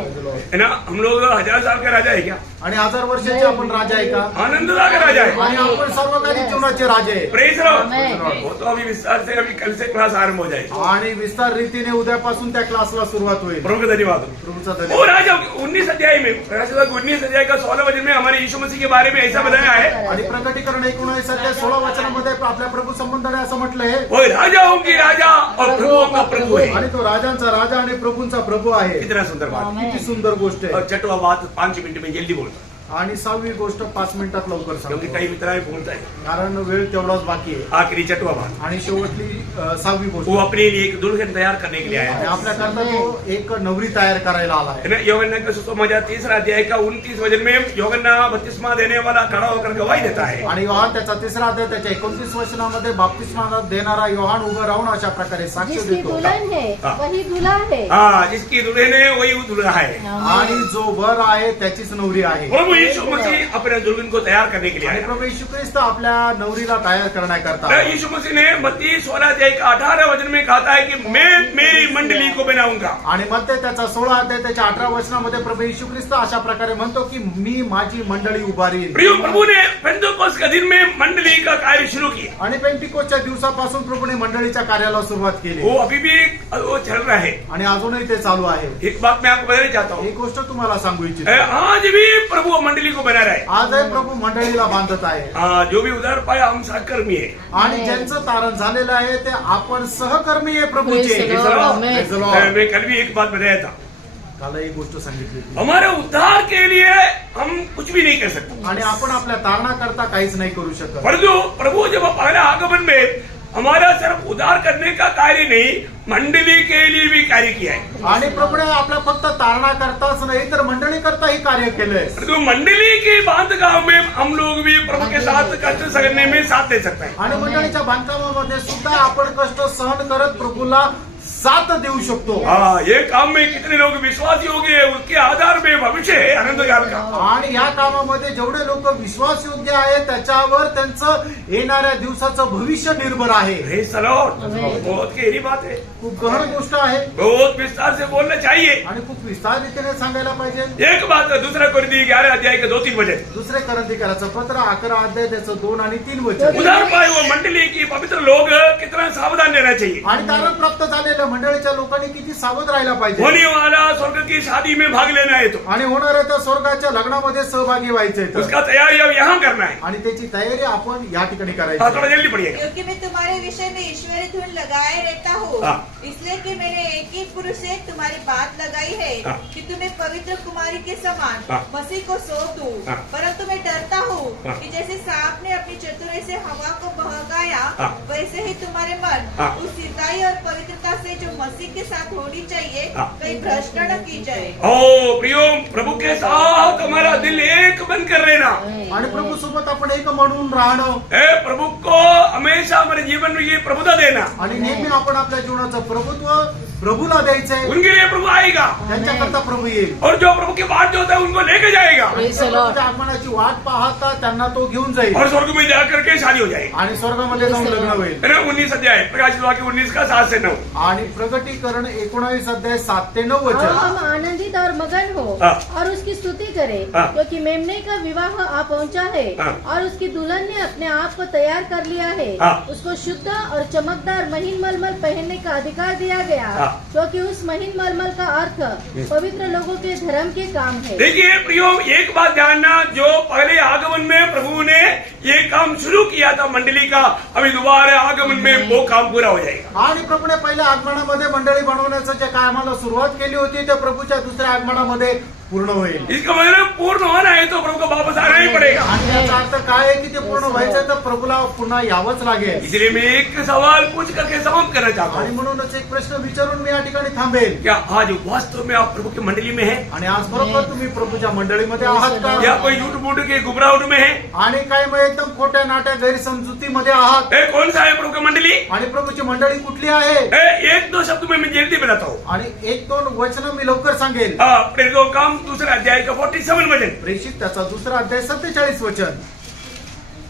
है ना, हम लोग 1000 साल का राजा है क्या? आणि 1000 वर्षाचे आपण राजा आहे का? आनंददा का राजा है. आणि आपण सर्वकालिक जीवनाचे राजे आहे. Praise Lord. आमेन. वो तो अभी विस्तार से अभी कल से क्लास आरंभ हो जाएगी. आणि विस्तार रीतीने उद्यापासून त्या क्लासला सुरुवात होईल. प्रभु का धन्यवाद. प्रभूचा वो धन्यवाद. राजा 19 अध्याय में, 19 अध्याय का 16 वचन में हमारे यीशु मसीह के बारे में ऐसा बताया है. आणि प्रकटीकरण 19:16 वचनामध्ये आपल्या प्रभू संबंधाने असं म्हटलंय. वो राजाओं की राजा और प्रभुओं का प्रभु है. आणि तो राजांचा राजा आणि प्रभूंचा प्रभू आहे. कितना सुंदर बात. किती सुंदर गोष्ट आहे. और छठवा बात 5 मिनट में जल्दी बोलता, आणि 6वी गोष्ट 5 मिनिटात लवकर क्योंकि सांगतो, टाइम इतना ही बोलता है. कारण वेळ तेवढाच बाकी आहे. आखिरी छठवा बात, आणि शेवटली 6वी गोष्ट, वो अपने लिए एक दुल्हन तैयार करने के लिए आया आणि है. आपल्या करता तो एक नवरी तयार करायला आला आहे. है ना, यूहन्ना का सुसमाचार 3 अध्याय का 29 वचन में यूहन्ना बपतिस्मा देने वाला खड़ा होकर गवाही देता है. आणि योहान त्याचा 3रा अध्याय त्याच्या 29 वचनामध्ये बाप्तिस्मा देणारा योहान उभं राहून अशा प्रकारे साक्ष जिसकी देतो. दुल्हन है हाँ. वही दूल्हा है. हाँ, जिसकी दुल्हन है वही दुल्हा है. आणि जो वर आहे त्याचीच नवरी आहे. प्रभु यीशु मसीह अपने दुल्हन को तैयार करने के लिए आणि आया. प्रभू येशू ख्रिस्त आपल्या नवरीला तयार करण्याकरता तो यीशु मसीह ने मत्ती 16 अध्याय का 18 वचन में कहा है कि मैं मेरी मंडली को बनाऊंगा. आणि मध्ये त्याचा 16 अध्याय त्याच्या 18 वचनामध्ये प्रभू येशू ख्रिस्त अशा प्रकारे म्हणतो की मी माझी मंडळी उभारीन. प्रिय, प्रभु ने पेंटेकोस्त के दिन में मंडली का कार्य शुरू किया. आणि पेंटिकोसच्या दिवसापासून प्रभूने मंडळीच्या कार्याला सुरुवात केली. वो अभी भी वो चल रहा है. आणि अजूनही ते चालू आहे. एक बात मैं आपको बताना चाहता हूँ, एक गोष्ट तुम्हाला सांगू इच्छितो. आज भी प्रभु मंडली को बना रहा है. आजही प्रभू मंडळीला बांधत आहे. जो भी उधार पाया हम सहकर्मी है. आणि ज्यांचं तारण झालेलं आहे ते आपण सहकर्मी आहे प्रभूचे. Praise the Lord. Praise the Lord. मैं कल भी एक बात बताया था, काल एक गोष्ट सांगितली होती. हमारे उद्धार के लिए हम कुछ भी नहीं कर सकते. आणि आपण आपल्या तारणाकरता काहीच नाही करू शकत. परंतु प्रभु जब पहले आगमन में हमारा सिर्फ उद्धार करने का कार्य नहीं, मंडली के लिए भी कार्य किया है. आणि प्रभूने आपल्या फक्त तारणाकरताच नाही तर मंडळी करताही कार्य केलंय. तो मंडली के बांधकाम में हम लोग भी प्रभु के साथ कष्ट सहने में साथ दे सकते हैं. आणि मंडळीच्या बांधकामामध्ये सुद्धा आपण कष्ट सहन करत प्रभूला साथ देऊ शकतो. हाँ, ये काम में कितने लोग विश्वासी हो गए, उसके आधार में भविष्य है आनंद काल का. आणि या कामामध्ये जेवढे लोक विश्वास योग्य आहे त्याच्यावर त्यांचं येणाऱ्या दिवसाचं भविष्य निर्भर आहे. Praise the Lord. बहुत गहरी बात है, खूप गहन गोष्ट आहे बहुत विस्तार से बोलना चाहिए. आणि खूप विस्तार रीतीने सांगायला पाहिजे. एक बात, दूसरा कोरिन्थी 11 अध्याय के 2-3 वचन. दुसरे करंथीकराचं पत्र 11 अध्याय त्याचं 2 आणि 3 वचन. उधार पाए वो मंडली की पवित्र लोग कितना सावधान रहना चाहिए. आणि तारण प्राप्त झालेल्या मंडळीच्या लोकांनी किती सावध राहायला पाहिजे. होने वाला स्वर्ग की शादी में भाग लेना है तो आणि होणाऱ्या त्या स्वर्गाच्या लग्नामध्ये सहभागी व्हायचंय तर. उसका तैयारी अब यहाँ करना है. आणि त्याची तयारी आपण या ठिकाणी हाँ, करायची. थोड़ा जल्दी पढ़िएगा. क्योंकि मैं तुम्हारे विषय में ईश्वरी धुन लगाए रहता हूँ, हाँ। इसलिए कि मैंने एक ही पुरुष से तुम्हारी बात लगाई है हाँ। कि तुम्हें पवित्र कुमारी के समान हाँ। मसीह को सौंप दूं। हाँ। परंतु मैं डरता हूँ हाँ। कि जैसे सांप ने अपनी चतुराई से हवा को बहकाया, हाँ। वैसे ही तुम्हारे मन हाँ। उस सिद्धाई और पवित्रता से जो मसीह के साथ होनी चाहिए हाँ। कहीं भ्रष्ट न की जाए. ओ प्रियो, प्रभु के साथ हमारा दिल एक बन कर रहना. आणि प्रभू सोबत आपण एक म्हणून राहणं. हे प्रभु को हमेशा हमारे जीवन में ये प्रभुता देना. आणि नेहमी आपण आपल्या जीवनाचं प्रभुत्व प्रभूला द्यायचंय. उनके लिए प्रभु आएगा त्यांच्याकरता प्रभू येईल. और जो प्रभु की बात जो होता है उनको लेके जाएगा प्रभूच्या आगमनाची वाट पाहता त्यांना तो घेऊन जाईल. और स्वर्ग में जाकर के शादी हो जाएगी. आणि स्वर्गामध्ये जाऊन लग्न होईल. है ना, 19 अध्याय प्रकाशित वाक्य 19 का 7 से 9. आणि प्रगटीकरण 19 अध्याय 7 ते 9 और वचन. हम आनंदित और मगन हो हाँ। और उसकी स्तुति करें, हाँ। क्योंकि मेमने का विवाह आ पहुंचा है हाँ। और उसकी दुल्हन ने अपने आप को तैयार कर लिया है. हाँ। उसको शुद्ध और चमकदार महीन मलमल पहनने का अधिकार दिया गया हाँ। क्योंकि उस महीन मलमल का अर्थ पवित्र लोगों के धर्म के काम है। देखिए प्रियो, एक बात जानना, जो पहले आगमन में प्रभु ने ये काम शुरू किया था मंडली का, अभी दोबारा आगमन में वो काम पूरा हो जाएगा। आणि प्रभूने पहिल्या आगमनामध्ये मंडळी बनवण्याचं जे कामाला सुरुवात केली होती ते प्रभूच्या दुसऱ्या आगमनामध्ये पूर्ण होईल। इसका मतलब पूर्ण होना है तो प्रभु को वापस आना ही पड़ेगा। आणि याचा अर्थ काय आहे की ते पूर्ण व्हायचं तर प्रभूला पुन्हा यावंच लागेल। इसलिए मैं एक सवाल पूछ करके समाप्त करना चाहता आणि हूँ, म्हणूनच एक प्रश्न विचारून मी या ठिकाणी थांबेल। क्या आज वास्तव में आप प्रभु की मंडली में है, आणि आज बरोबर तुम्ही प्रभूच्या मंडळीमध्ये आहात या का? कोई झूठ मूठ के गुबराहट में है? आणि काय मग एकदम खोट्या नाट्या गैरसमजुतीमध्ये आहात? ए, कौन सा है प्रभु की मंडली? आणि प्रभूची मंडळी कुठली आहे? एक दो शब्द में मैं जल्दी बताता हूँ। आणि एक दोन वचन मी लवकर सांगेल। प्रेरितों का काम दूसरा अध्याय का 47 वचन। प्रेषित त्याचा दुसरा अध्याय 47 वचन।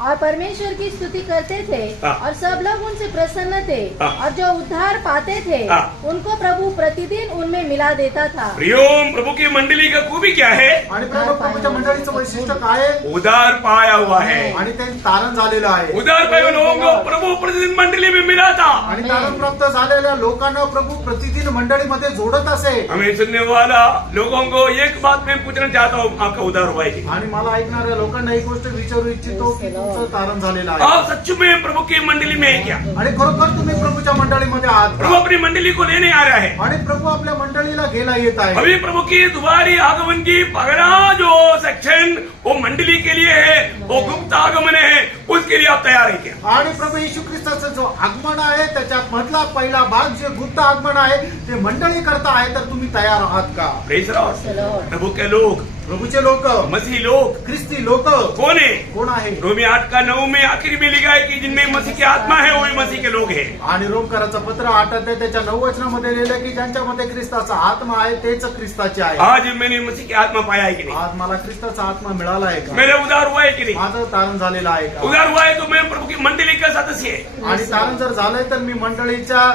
और परमेश्वर की स्तुति करते थे हाँ। और सब लोग उनसे प्रसन्न थे हाँ। और जो उद्धार पाते थे हाँ। उनको प्रभु प्रतिदिन उनमें मिला देता था। प्रियोम, प्रभु की मंडली का खूबी क्या है? आणि प्रभूच्या मंडळीचं वैशिष्ट्य काय आहे? उदार पाया हुआ है। आणि ते तारण झालेलं आहे। उदार पाया लोगों को प्रभु प्रतिदिन मंडली में मिला था। आणि तारण प्राप्त झालेल्या लोकांना प्रभू प्रतिदिन मंडळीमध्ये जोडत असे। हमें सुनने वाला लोगों को एक बात मैं पूछना चाहता हूँ, आपका उदार हुआ है कि? आणि मला ऐकणाऱ्या लोकांना एक गोष्ट विचारू इच्छितो की तुमचं तारण झालेलं आहे। आप सच में प्रभु की मंडली में है क्या? आणि खरोखर तुम्ही प्रभूच्या मंडळीमध्ये आहात प्रभु का? अपनी मंडली को लेने आ रहा है। आणि प्रभू आपल्या मंडळीला गेला येत आहे। अभी प्रभु की दोबारी आगमन की पहला जो सेक्शन वो मंडली के लिए है, वो गुप्त आगमन है, उसके लिए आप तैयार है क्या? आणि प्रभू येशू ख्रिस्ताचं जो आगमन आहे त्याच्यात मधला पहिला भाग जे गुप्त आगमन आहे ते मंडळी करता आहे, तर तुम्ही तयार आहात का? Praise the Lord. प्रभु के लोग, प्रभूचे लोक, मसीह लोग ख्रिस्ती लोक कौन है? कोण आहे? रोमी 8:9 में आखिर में लिखा है कि जिनमें मसीह की आत्मा है वही मसीह के लोग हैं। आणि रोमकराचं पत्र 8 अध्याय त्याच्या 9 वचनामध्ये लिहिलं की ज्यांच्यामध्ये ख्रिस्ताचा आत्मा आहे तेच ख्रिस्ताचे आहे। आज मैंने मसीह की आत्मा पाया है कि नहीं? आज मला ख्रिस्ताचा आत्मा मिळाला आहे का? मेरा उदार हुआ है कि नहीं? माझं तारण झालेलं आहे का? उदार हुआ है तो मैं प्रभु की मंडली का सदस्य है। आणि तारण जर झालंय तर मी मंडळीच्या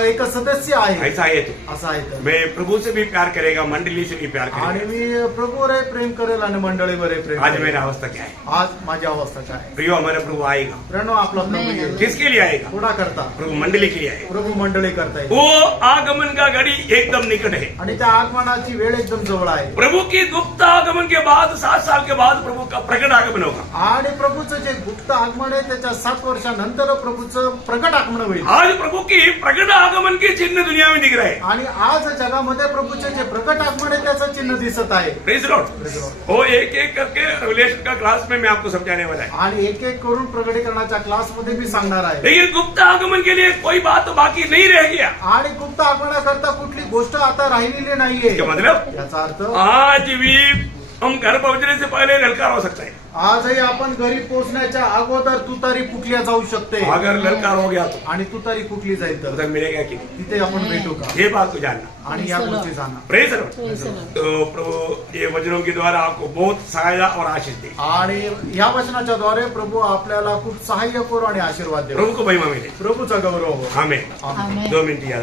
एक सदस्य आहे। ऐसा है तो असं आहे तर मैं प्रभु से भी प्यार करेगा, मंडली से भी प्यार आणि करेगा। मी प्रभूवर प्रेम करेल आणि मंडळीवर प्रेम आज करेल। मेरा अवस्था क्या है? आज माझी अवस्था काय आहे? प्रियो, हमारा प्रभु आएगा। प्रणव आपला प्रभू येईल। किसके लिए आएगा? कोणा करता? प्रभु मंडली के लिए आएगा। प्रभू मंडळी करता येईल। वो आगमन का घड़ी एकदम निकट है। आणि त्या आगमनाची वेळ एकदम जवळ आहे। प्रभु की गुप्त आगमन के बाद 7 साल के बाद प्रभु का प्रकट आगमन होगा। आणि प्रभूचं जे गुप्त आगमन आहे त्याच्या 7 वर्षानंतर प्रभूचं प्रकट आगमन होईल। आज प्रभु की प्रकट आगमन के चिन्ह दुनिया में दिख रहे हैं। आणि आज जगामध्ये प्रभूचे जे प्रकट आगमन आहे त्याचं चिन्ह दिसत आहे। Praise the Lord. वो एक एक करके रिलेशन का क्लास में मैं आपको समझाने वाला है। आणि एक एक करून प्रकटीकरणाच्या क्लासमध्ये मी सांगणार आहे। लेकिन गुप्त आगमन के लिए कोई बात तो बाकी नहीं रह गया। आणि गुप्त आगमनाकरता कुठली गोष्ट आता राहिलेली नाहीये। इसका मतलब याचा अर्थ आज भी हम घर पहुंचने से पहले ललकार हो सकता है। आजही आपण घरी पोहोचण्याच्या अगोदर तुतारी फुटल्या जाऊ शकते। अगर ललकार हो गया तो आणि तुतारी फुटली जाईल तर उधर मिलेगा कि नहीं? तिथे आपण भेटू का? ये बात को जानना। आणि या गोष्टी जाणा। Praise the Lord. तो प्रभु ये वचनों के द्वारा आपको बहुत सहायता और आशीष दे। आणि या वचनाच्या द्वारे प्रभू आपल्याला खूप सहाय्य करू आणि आशीर्वाद देऊ। प्रभु को महिमा मिले। प्रभूचा गौरव हो। हमें आमेन। 2 मिनट याद